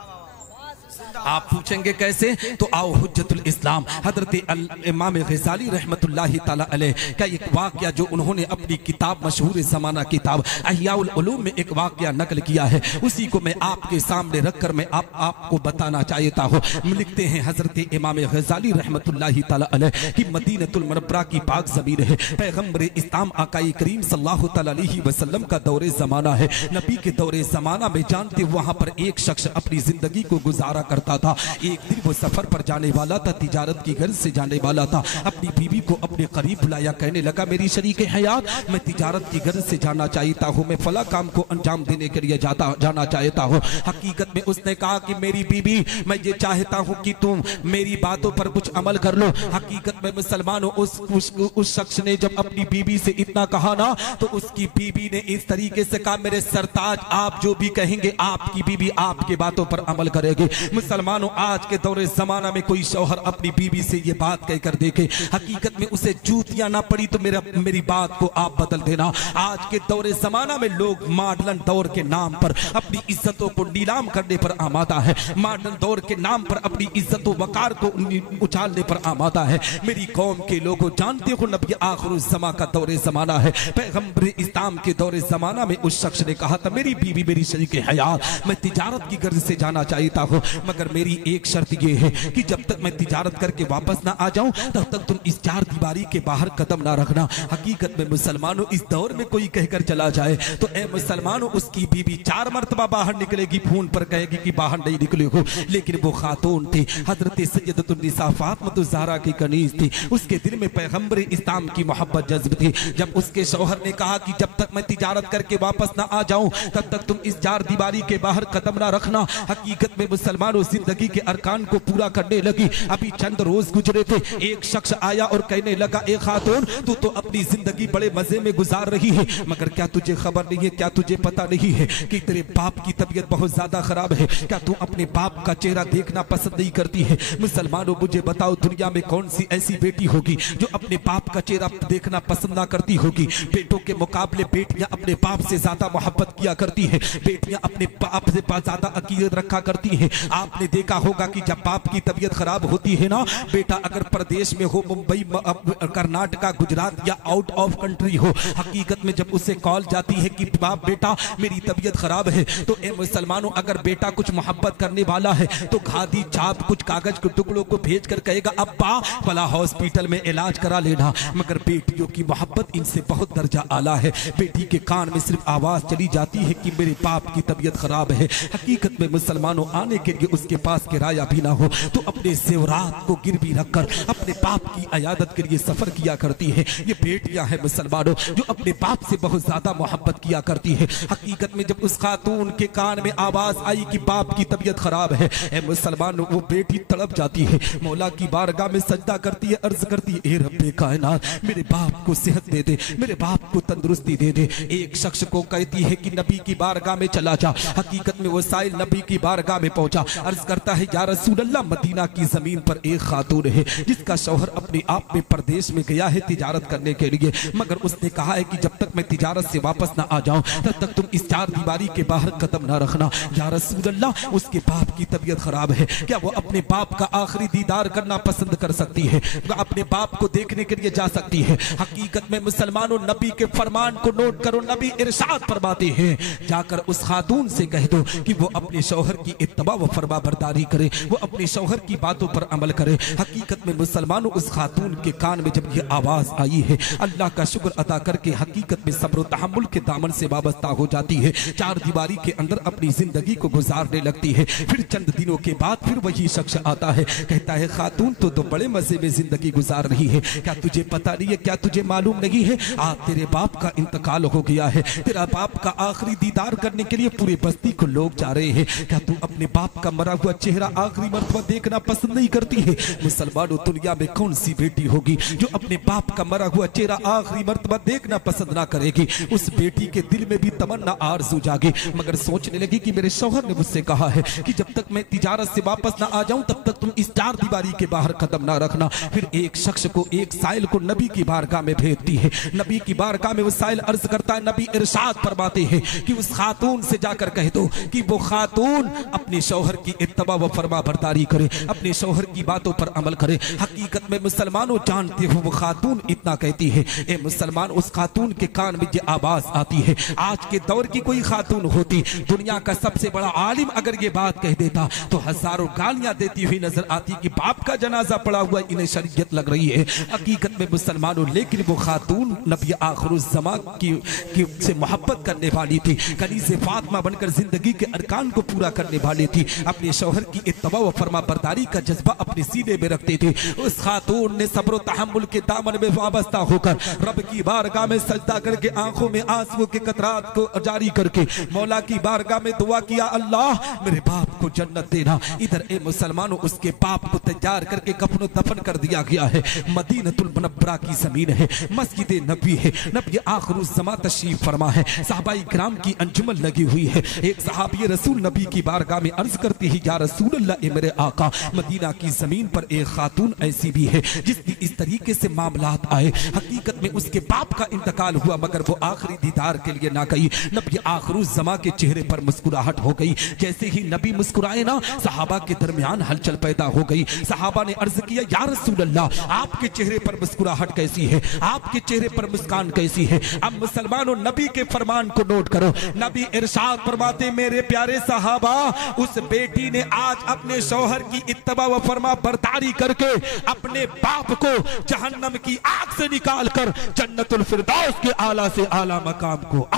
आप पूछेंगे कैसे? तो आओ, हुज्जतुल इस्लाम हजरत इमाम गज़ाली रहमतुल्लाहि ताला अलैह का एक वाक़या जो उन्होंने अपनी किताब, मशहूर ज़माना किताब अहयाउल उलूम में एक वाक़या नकल किया है, उसी को मैं आपके सामने रखकर मैं आपको बताना चाहता हूँ। लिखते हैं हजरत इमाम गज़ाली रहमतुल्लाहि ताला अलैह कि मदीनतुल मुनव्वरा की पाक ज़मीन है, पैगम्बर इस्लाम आकाई करीम सल्लल्लाहु अलैहि वसल्लम का दौरे ज़माना है। नबी के दौरे ज़माना में जानते वहाँ पर एक शख्स अपनी जिंदगी को गुजारा करता था। एक दिन वो सफर पर जाने वाला था, तिजारत की गर्ज से जाने वाला था। अपनी बीवी को अपने करीब बुलाया, कहने लगा, मेरी शरीके हयात, मैं तिजारत की गर्ज से जाना चाहता हूँ, मैं फला काम को अंजाम देने के लिए जाना चाहता हूँ। हकीकत में उसने कहा कि मेरी बीवी, मैं ये चाहता हूँ कि तुम मेरी बातों पर कुछ अमल कर लो। हकीकत में मुसलमानों, उस शख्स ने जब अपनी बीवी से इतना कहा ना, तो उसकी बीवी ने इस तरीके से कहा, मेरे सरताज, आप जो भी कहेंगे आपकी बीवी आपके बातों पर अमल करेगी। मुसलमानों, आज के दौरे जमाना में कोई शौहर अपनी बीवी से ये बात कहकर देखे, हकीकत में उसे जूतियां ना पड़ी तो मेरी बात को आप बदल देना। आज के दौरे जमाना में लोग मॉडर्न दौर के नाम पर अपनी इज्जतों को नीलाम करने पर आमादा है, मॉडर्न दौर के नाम पर अपनी इज्जतों वकार को उछालने पर आमादा है। मेरी कौम के लोगों, जानते हो नबी आखिरुज़्ज़मा का दौरे जमाना है, पैगम्बर इस्लाम के दौरे जमाना में उस शख्स ने कहा था, मेरी बीवी मेरी शरीके हयात, मैं तिजारत की गर्ज से जाना चाहता हूँ, मगर मेरी एक शर्त ये है कि जब तक मैं तिजारत करके वापस ना आ जाऊं तब तक तुम इस चार दीवारी के बाहर कदम ना रखना। हकीकत में मुसलमानों, इस दौर में कोई कहकर चला जाए तो ए मुसलमानों, उसकी बीवी 4 मरतबा बाहर निकलेगी, फोन पर कहेगी कि बाहर नहीं निकले हो, लेकिन वो खातून थी, हजरत सैयदतुन निसा फातिमा ज़हरा की कनीज थी, उसके दिल में पैगम्बर इस्लाम की मोहब्बत जज्ब थी। जब उसके शौहर ने कहा कि जब तक मैं तिजारत करके वापस ना आ जाऊं तब तक तुम इस 4 दीवारी के बाहर कदम ना रखना। हकीकत में मुसलमानों, जिंदगी के अरकान को पूरा करने लगी। अभी चंद रोज गुजरे थे, एक शख्स आया और कहने लगा, ए खातून, तू तो अपनी जिंदगी बड़े मजे में गुजार रही है, मगर क्या तुझे खबर नहीं है, क्या तुझे पता नहीं है कि तेरे बाप की तबीयत बहुत ज्यादा खराब है? क्या तू अपने बाप का चेहरा देखना पसंद नहीं करती है? मुसलमानों, मुझे बताओ, दुनिया में कौन सी ऐसी बेटी होगी जो अपने बाप का चेहरा देखना पसंद ना करती होगी? बेटों के मुकाबले बेटियां अपने बाप से ज्यादा मोहब्बत किया करती है, बेटियां अपने बाप से ज्यादा अकीदत रखा करती है। आपने देखा होगा कि जब बाप की तबीयत खराब होती है ना, बेटा अगर प्रदेश में हो, मुंबई, कर्नाटका, गुजरात या आउट ऑफ कंट्री हो, हकीकत में जब उसे कॉल जाती है कि बाप बेटा मेरी तबीयत खराब है, तो ए मुसलमानों, अगर बेटा कुछ मोहब्बत करने वाला है तो खादी छाप कुछ कागज के टुकड़ों को भेज कर कहेगा, अब्बा फला हॉस्पिटल में इलाज करा लेना। मगर बेटियों की मोहब्बत इनसे बहुत दर्जा आला है। बेटी के कान में सिर्फ आवाज चली जाती है कि मेरे बाप की तबीयत खराब है, हकीकत में मुसलमानों आने के लिए उसके पास किराया भी ना हो तो अपने ज़ेवरात को गिरवी रखकर अपने बाप की अयादत के लिए सफर किया करती है। ये बेटियां हैं मुसलमानों जो अपने बाप से बहुत ज्यादा मोहब्बत किया करती है। हकीकत में जब उस खातून के कान में आवाज आई कि बाप की तबीयत खराब है, ए मुसलमानों वो बेटी तड़प जाती है, मौला की बारगाह में सजदा करती है, अर्ज करती है, ए रब्बे कायनात मेरे बाप को सेहत दे दे, मेरे बाप को तंदुरुस्ती दे दे। एक शख्स को कहती है कि नबी की बारगाह में चला जा। हकीकत में वो साइल नबी की बारगाह में पहुंचा, अर्ज करता है या रसूल अल्लाह मदीना की जमीन पर एक खातून है जिसका शौहर अपने आप में परदेश में गया है तिजारत करने के लिए, मगर उसने कहा है कि जब तक मैं तिजारत से वापस ना आ जाऊं तब तक तुम इस चार दीवारी के बाहर कदम ना रखना। या रसूल अल्लाह उसके बाप की तबीयत खराब है, क्या वो अपने बाप का आखिरी दीदार करना पसंद कर सकती है? वो अपने बाप को देखने के लिए जा सकती है। हकीकत में मुसलमानों नबी के फरमान को नोट करो, नबी इरशाद फरमाते हैं जाकर उस खातून से कह दो कि वो अपने शौहर की इत्तबा व फरमा बरदारी करे, वो अपने शौहर की बातों पर अमल करे। हकीकत में मुसलमानों उस खातून के कान में जब ये आवाज आई है अल्लाह का शुक्र अदा करके हकीकत में सब्र तहम्मुल के दामन से वाबस्ता हो जाती है, चार दीवारी के अंदर अपनी जिंदगी को गुजारने लगती है। फिर चंद दिनों के बाद फिर वही शख्स आता है, कहता है खातून तो बड़े मजे में जिंदगी गुजार रही है, क्या तुझे पता नहीं है, क्या तुझे मालूम नहीं है आज तेरे बाप का इंतकाल हो गया है, तेरा बाप का आखिरी दीदार करने के लिए पूरी बस्ती को लोग जा रहे हैं, क्या तू अपने बाप का मरा हुआ चेहरा आखिरी मर्तबा देखना पसंद नहीं करती है? मुसलमानों दुनिया में कौन सी बेटी होगी जो अपने बाप का मरा हुआ चेहरा आखिरी मर्तबा देखना पसंद ना करेगी? उस बेटी के दिल में भी तमन्ना आरज़ू जागी, मगर सोचने लगी कि मेरे शौहर ने मुझसे कहा है कि जब तक मैं तिजारत से वापस ना आ जाऊं तब तक तुम इस चार दीवारी के बाहर कदम ना रखना। फिर एक शख्स को, एक साइल को नबी की बारगाह में भेजती है। नबी की बारगाह में वो साइल अर्ज करता है, नबी इरशाद फरमाते हैं कि उस खातून से जाकर कह दो कि वो खातून अपने शौहर की इत्तबा व फरमा बरदारी करे, अपने शौहर की बातों पर अमल करे। हकीकत में मुसलमानों जानते हो वो खातून इतना कहती है। ए मुसलमान, उस खातून के कान में ये आवाज आती है, आज के दौर की कोई खातून होती, दुनिया का सबसे बड़ा आलिम अगर ये बात कह देता तो हजारों गालियां देती हुई नजर आती कि बाप का जनाजा पड़ा हुआ इन्हें शरीयत लग रही है। हकीकत में मुसलमानों लेकिन वो खातून नबी आखिरुज़्ज़मा की से मोहब्बत करने वाली थी, कनीज़े फातिमा बनकर जिंदगी के अरकान को पूरा करने वाली थी, अपने शौहर की इत्तबा व फरमा बरदारी का जज्बा अपने सीने में रखते थे। उस खातून ने सब्र तहम्मुल के दामन में वाबस्ता होकर रब की बारगाह में सजदा करके आंखों में आंसुओं के कतरात को जारी करके मौला की बारगाह में दुआ किया, अल्लाह मेरे बाप को जन्नत देना। इधर ए मुसलमानों उसके बाप को तैयार करके कफन दफन कर दिया गया है। मदीनतुल मुनव्वरा की जमीन है, मस्जिद नबी है, नबी आखिरुज़्ज़मा तशरीफ फरमा है, सहाबाई किराम की अंजुमन लगी हुई है। एक सहाबी रसूल नबी की बारगाह में अर्ज करती है, या रसूल अल्लाह, मेरे आका, मदीना की जमीन पर एक खातून ऐसी भी है जिसकी इस तरीके से मामलात आए। हकीकत में उसके बाप का इंतकाल हुआ मगर वो आखिरी दीदार के लिए ना गई। नबी आखिरुज़्ज़मा के चेहरे पर मुस्कुराहट हो गई। जैसे ही नबी मुस्कुराए ना, सहाबा के दरमियान हलचल पैदा हो गई। सहाबा ने अर्ज किया, या रसूल अल्लाह, आपके चेहरे पर मुस्कुराहट कैसी है, आपके चेहरे पर मुस्कान कैसी है? अब मुसलमानों नबी के फरमान को नोट करो। नबी इरशाद फरमाते, मेरे प्यारे सहाबा, उस बेटी ने आज अपने शौहर की इत्तबा व फरमा बरदारी करके अपने बाप को जहन्नम की आग से निकाल कर जन्नतुल फिरदौस के आला से आला मकाम को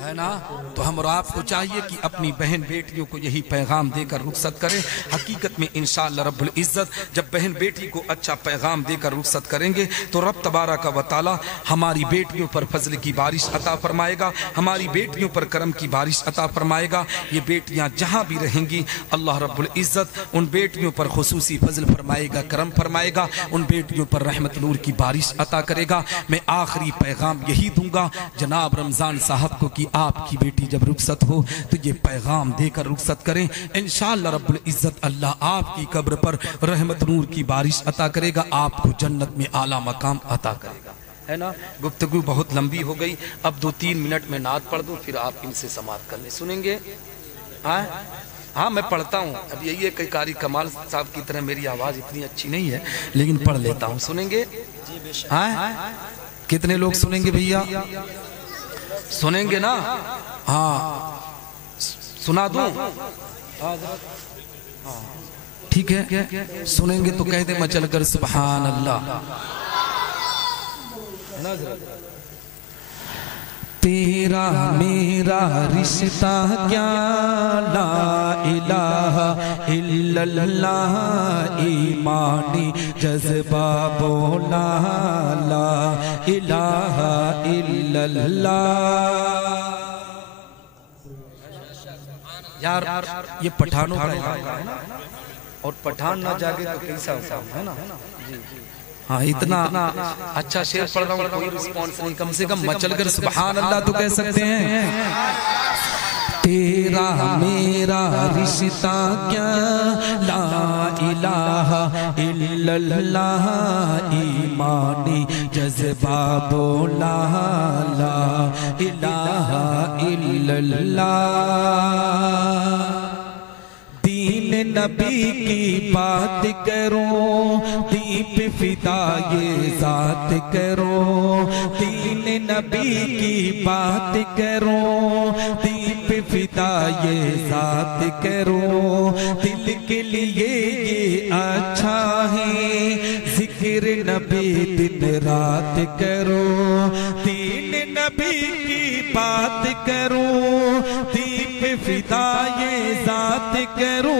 है ना। तो हम और आपको चाहिए कि अपनी बहन बेटियों को यही पैगाम देकर रुखसत करें। हकीकत में इंशाअल्लाह रब्बुल इज्जत जब बहन बेटी को अच्छा पैगाम देकर रुखसत करेंगे तो रब तबारक व तआला हमारी बेटियों पर फजल की बारिश अता फरमाएगा, हमारी बेटियों पर करम की बारिश अता फरमाएगा। ये बेटियां जहां भी रहेंगी अल्लाह रब्बुल इज्जत उन बेटियों पर खुसूसी फजल फरमाएगा, करम फरमाएगा, उन बेटियों पर रहमत नूर की बारिश अता करेगा। मैं आखिरी पैगाम यही दूंगा जनाब रमजान साहब को कि आपकी बेटी जब रुखसत हो तो ये पैगाम देकर रुखसत करें। इंशाअल्लाह रब्बुल इज्जत अल्लाह आपकी कब्र पर रहमत नूर की बारिश अता करेगा, आपको जन्नत में आला मकाम अता करेगा। है ना। गुफ्तगू बहुत लंबी हो गई, अब 2-3 मिनट में नात पढ़ दूं, फिर आप इनसे समाप्त कर ले। सुनेंगे? हाँ मैं पढ़ता हूँ। अब यही है, कई कारी कमाल साहब की तरह मेरी आवाज इतनी अच्छी नहीं है लेकिन पढ़ लेता हूँ। सुनेंगे? हाँ कितने लोग सुनेंगे भैया? सुनेंगे ना? हाँ सुना दूं? ठीक है, सुनेंगे तो कह दे मचल कर सुभान अल्लाह। तेरा मेरा रिश्ता क्या ला इलाहा इल्लल्लाह ईमानी जज्बा बोला ला इलाहा इल्लल्लाह। यार ये पठानों का इलाका है ना, और पठान ना जागे तो कैसा होता है ना। हाँ, इतना अच्छा शेर पढ़ रहा हूँ, कोई रिस्पॉन्स नहीं, कम से कम मचल कर सुभान अल्लाह तो कह सकते हैं। तेरा मेरा रिश्ता क्या ला इलाहा इल्लल्लाह ईमानी जज्बा बोला ला इलाहा इल्लल्लाह। दीन नबी की बात करो, दीप फिदा ये जात करो। दीन नबी की बात करो, दीप फिदा ये जात करो। दिल के लिए ये अच्छा है, जिक्र नबी दिन रात करो। दीन नबी की बात करो, दीप फिदा ये जात करो।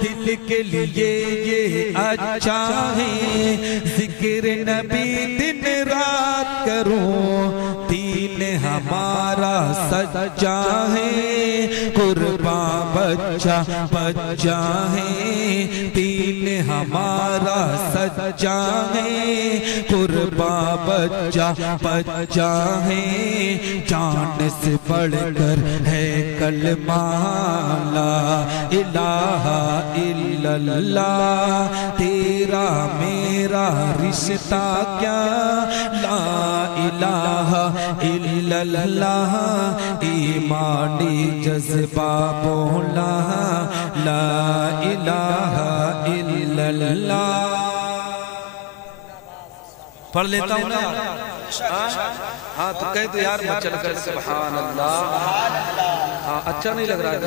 दिल के लिए ये अच्छा है, जिक्र नबी दिन रात करो। दीन हमारा सच्चा है, कुर्बान बच्चा बच्चा है। दीन हमारा सच्चा है, कुर्बान बच्चा बच्चा है। जान से बढ़कर है कलमा ला इलाहा इल्लल्लाह। तेरा मेरा रिश्ता क्या ला इलाहा इल्लल्लाह ईमानी जज्बा बोला ला इलाहा इल्लल्लाह। पढ़ लेता हूँ ना। हाँ तो कह दो यार मचल कर सुभान अल्लाह। हाँ अच्छा नहीं लग रहा है।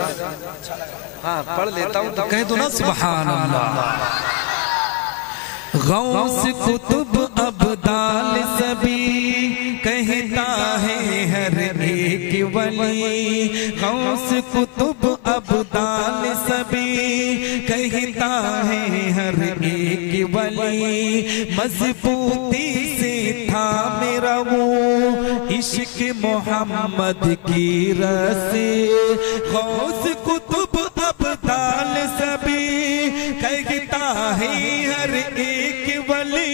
हाँ पढ़ लेता हूँ तो कह दो ना सुभान अल्लाह। गौस कुतुब अब्दाल सभी कहता है हर एक वली। गौस कुतुब अब्दाल सभी कहता है हर एक वली। मजबूती से था मेरा वो इश्क मोहम्मद की रस्सी। गौस कुतुब अब्दाल सभी कहता है हर एक वली।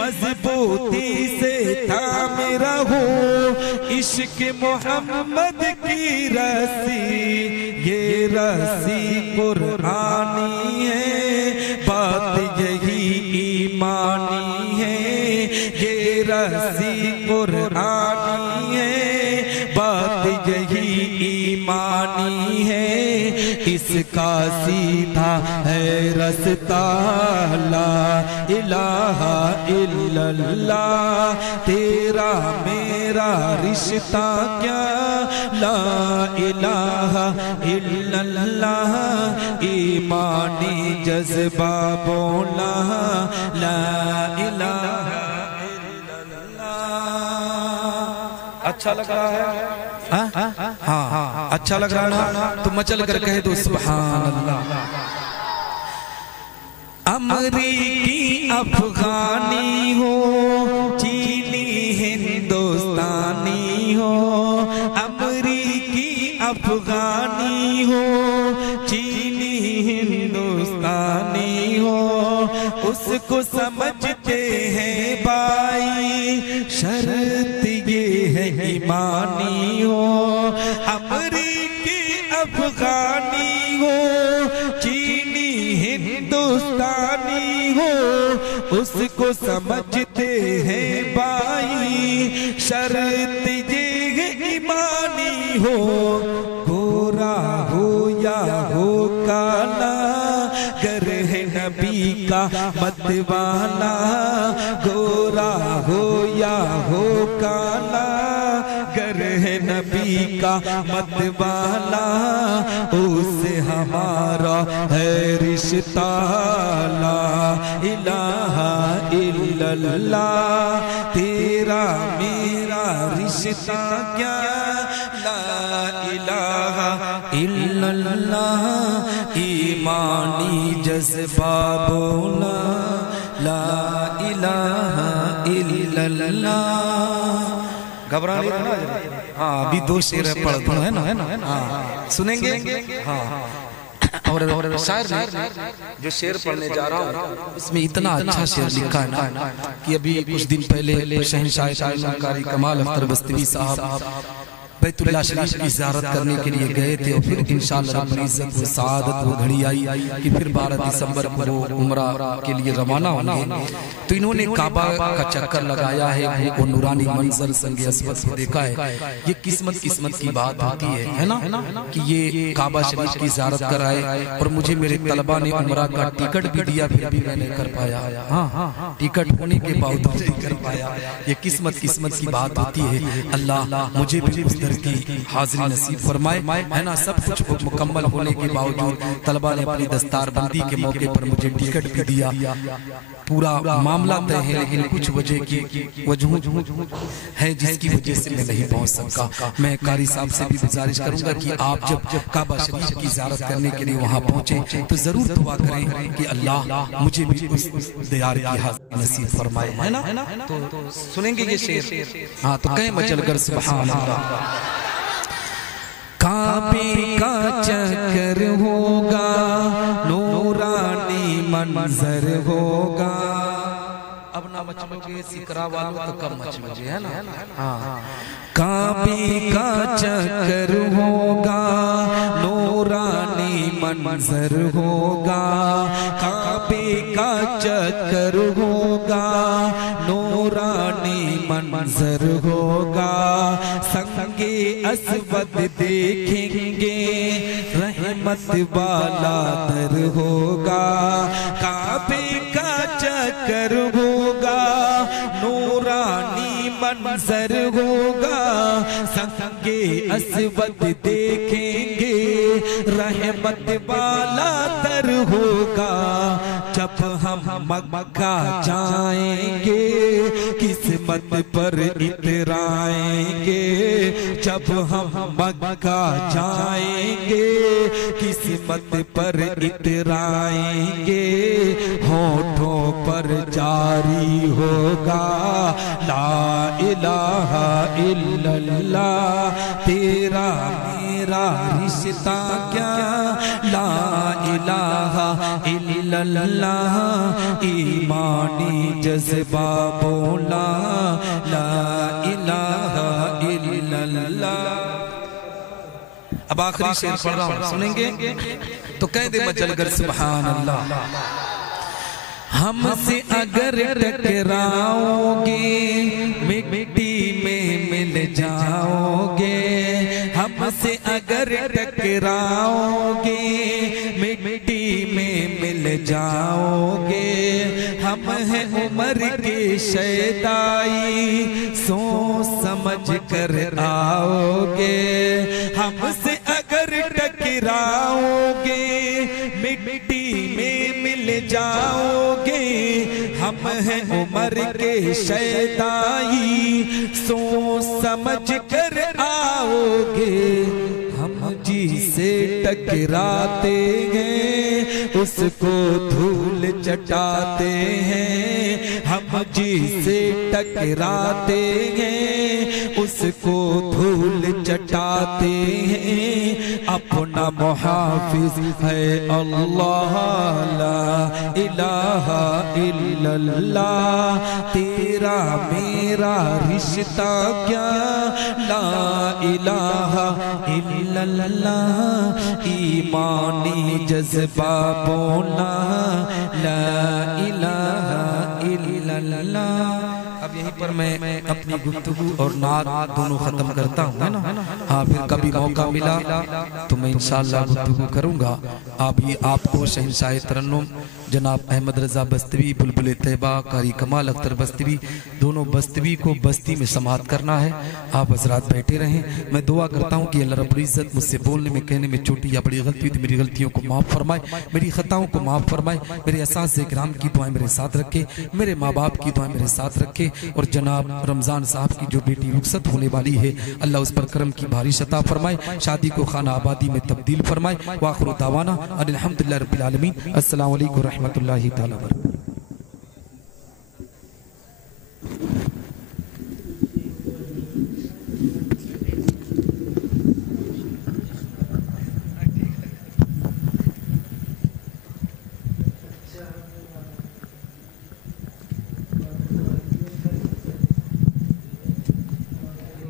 मजबूती से था मेरा हो इश्क मोहम्मद की रस्सी। ये रस्सी कुरानी है, बात यही ईमानी है। ये रस्सी कुरानी है, बात यही ईमानी है। इसका सीधा है रास्ता ला इलाहा इल्लल्लाह। तेरा मेरा रिश्ता क्या ला इलाहा इल्लल्लाह ईमानी जज्बा बोला ला इलाहा इल्लल्लाह। अच्छा लग रहा है? हाँ हाँ अच्छा लग रहा है ना, तो मचल कर कह दो सुभान अल्लाह। अमरीकी अफगानी हो, चीनी हिंदुस्तानी हो। अमरीकी अफगानी हो, चीनी हिंदुस्तानी हो। उसको समझते हैं भाई, शर्त ये है ईमानी हो। अमरीकी अफगानी हो, चीनी हिंदुस्तानी हो। उसको समझते हैं भाई, शर्त ये है ईमानी हो। गोरा हो या हो काला, गर है नबी का मतवाला। गोरा हो या हो काला, गर है नबी का मतवाला। उससे हमारा है रिश्ता ला इलाहा इल्लल्लाह। तेरा मेरा रिश्ता रिश्ता क्या ला इलाहा इल्लल्लाह ईमानी जज्बा बोला ला इलाहा इल्लल्लाह। घबरा नहीं ना? हाँ अभी 2 शेर पढ़ दो है ना हाँ सुनेंगे हाँ। और शायर जो शेर पढ़ने जा रहा हूँ इसमें इतना अच्छा शेर लिखा है ना कि अभी कुछ दिन पहले शहंशाह कारी कमाल अख्तर बस्तवी साहब बैतुल्लाह शरीफ की ज़ियारत करने के लिए गए थे और फिर इंशाअल्लाह रब्बुल इज़्ज़त वो सआदत वो घड़ी आई कि फिर 12 दिसंबर को वो उम्रा के लिए रवाना होंगे। तो इन्होंने काबा का चक्कर लगाया है, वो नूरानी मंजर संगे अस्वद को देखा है। ये किस्मत की बात होती है ना कि ये काबा शरीफ की ज़ियारत कराए और मुझे मेरे तलबा ने उम्रा का टिकट भी दिया, फिर भी मैं नहीं कर पाया। हाँ टिकट होने के बावजूद नहीं कर पाया। ये किस्मत की बात होती है। अल्लाह मुझे भी उस की हाजिरी नसीब फरमाए है ना। सब कुछ मुकम्मल होने के बावजूद तलबा ने अपनी दस्तारबंदी के मौके पर मुझे टिकट भी दिया। पूरा मामला तय है लेकिन कुछ वजह की वजह है जिसकी वजह से मैं नहीं पहुंच सका। मैं कारी साहब से भी गुजारिश करूंगा कि आप जब काबा शरीफ की ज़ियारत करने के लिए वहां पहुंचे तो जरूर दुआ करें कि अल्लाह मुझे भी उस दीदार की हाजिरी नसीब फरमाए है ना। तो सुनेंगे ये शेर हाँ तो कहें मचलकर सुभान अल्लाह। काबे का चक्कर होगा नूरानी मंजर होगा। अब ना मचलोगे सिकरा वालों तो कम मचलोगे है ना। हाँ काबे का चक्कर होगा नूरानी मंजर होगा। काबे का चक्कर होगा नूरानी मंजर होगा। संगे अस्वद देखेंगे रहमत वाला दर होगा। काबे का चक्कर होगा नूरानी मंजर होगा। संगे अस्वद देखेंगे रहमत वाला दर होगा। जब हम मक्का जाएंगे किस्मत पर इतराएंगे। जब हम मक्का जाएंगे किस्मत पर इतराएंगे। होठों पर जारी होगा ला इलाहा इल्लल्लाह। तेरा मेरा रिश्ता क्या ला इलाहा इल्लल्लाह ईमानी जज्बा बोला ला इलाहा इल्लल्लाह। अब आखिरी शेर पढ़ रहा हूं सुनेंगे तो कह दे मचलकर सुभान अल्लाह। हमसे अगर टकराओगे मिट्टी में मिल जाओगे। हमसे अगर टकराओगे मिट्टी में मिल जाओगे। हम हैं उम्र के शैदाई सोच समझ कर आओगे। हमसे अगर टकराओगे मिट्टी में मिल जाओगे। हम हैं उम्र के शैदाई सोच समझ कर आओगे। हम जिसे टकराते हैं उसको धूल चटाते हैं। हम जिसे टकराते हैं उसको धूल चटाते हैं। अपना मुहाफिज है अल्लाह ला इलाहा इल्लल्लाह। तेरा मेरा रिश्ता क्या ला इलाहा इल्लल्लाह ईमानी जज्बा बोला ला इलाहा इल्लल्लाह। अब यहीं पर मैं अपनी गुफ्तगू और नात दोनों खत्म करता हूँ है ना। हाँ फिर कभी मौका मिला तो मैं इंशाअल्लाह गुफ्तगू करूँगा। आप ये आपको शहंशाह तरन्नुम जनाब अहमद रजा बस्तवी बुलबुल तैयबा कारी कमाल अख्तर बस्तवी दोनों बस्तवी को बस्ती में समाअत करना है। आप हजरात बैठे रहें। मैं दुआ करता हूँ कि अल्लाह रब्बुल इज़्ज़त मुझसे बोलने में कहने में छोटी या बड़ी गलती हुई तो मेरी गलतियों को माफ़ फरमाए, मेरी खताओं को माफ़ फरमाए। मेरे असासे किराम की दुआएं मेरे साथ रखे, मेरे माँ बाप की दुआएं मेरे साथ रखे और जनाब रमज़ान साहब की जो बेटी रुखसत होने वाली है, अल्लाह उस पर करम की बारिश अता फरमाए, शादी को खाना आबादी में तब्दील फरमाए। वाखिर दावाना अनिल हम्दुलिल्लाहि रब्बिल आलमीन। अस्सलामु अलैकुम रहमतुल्लाहि तआला व बरकातहू।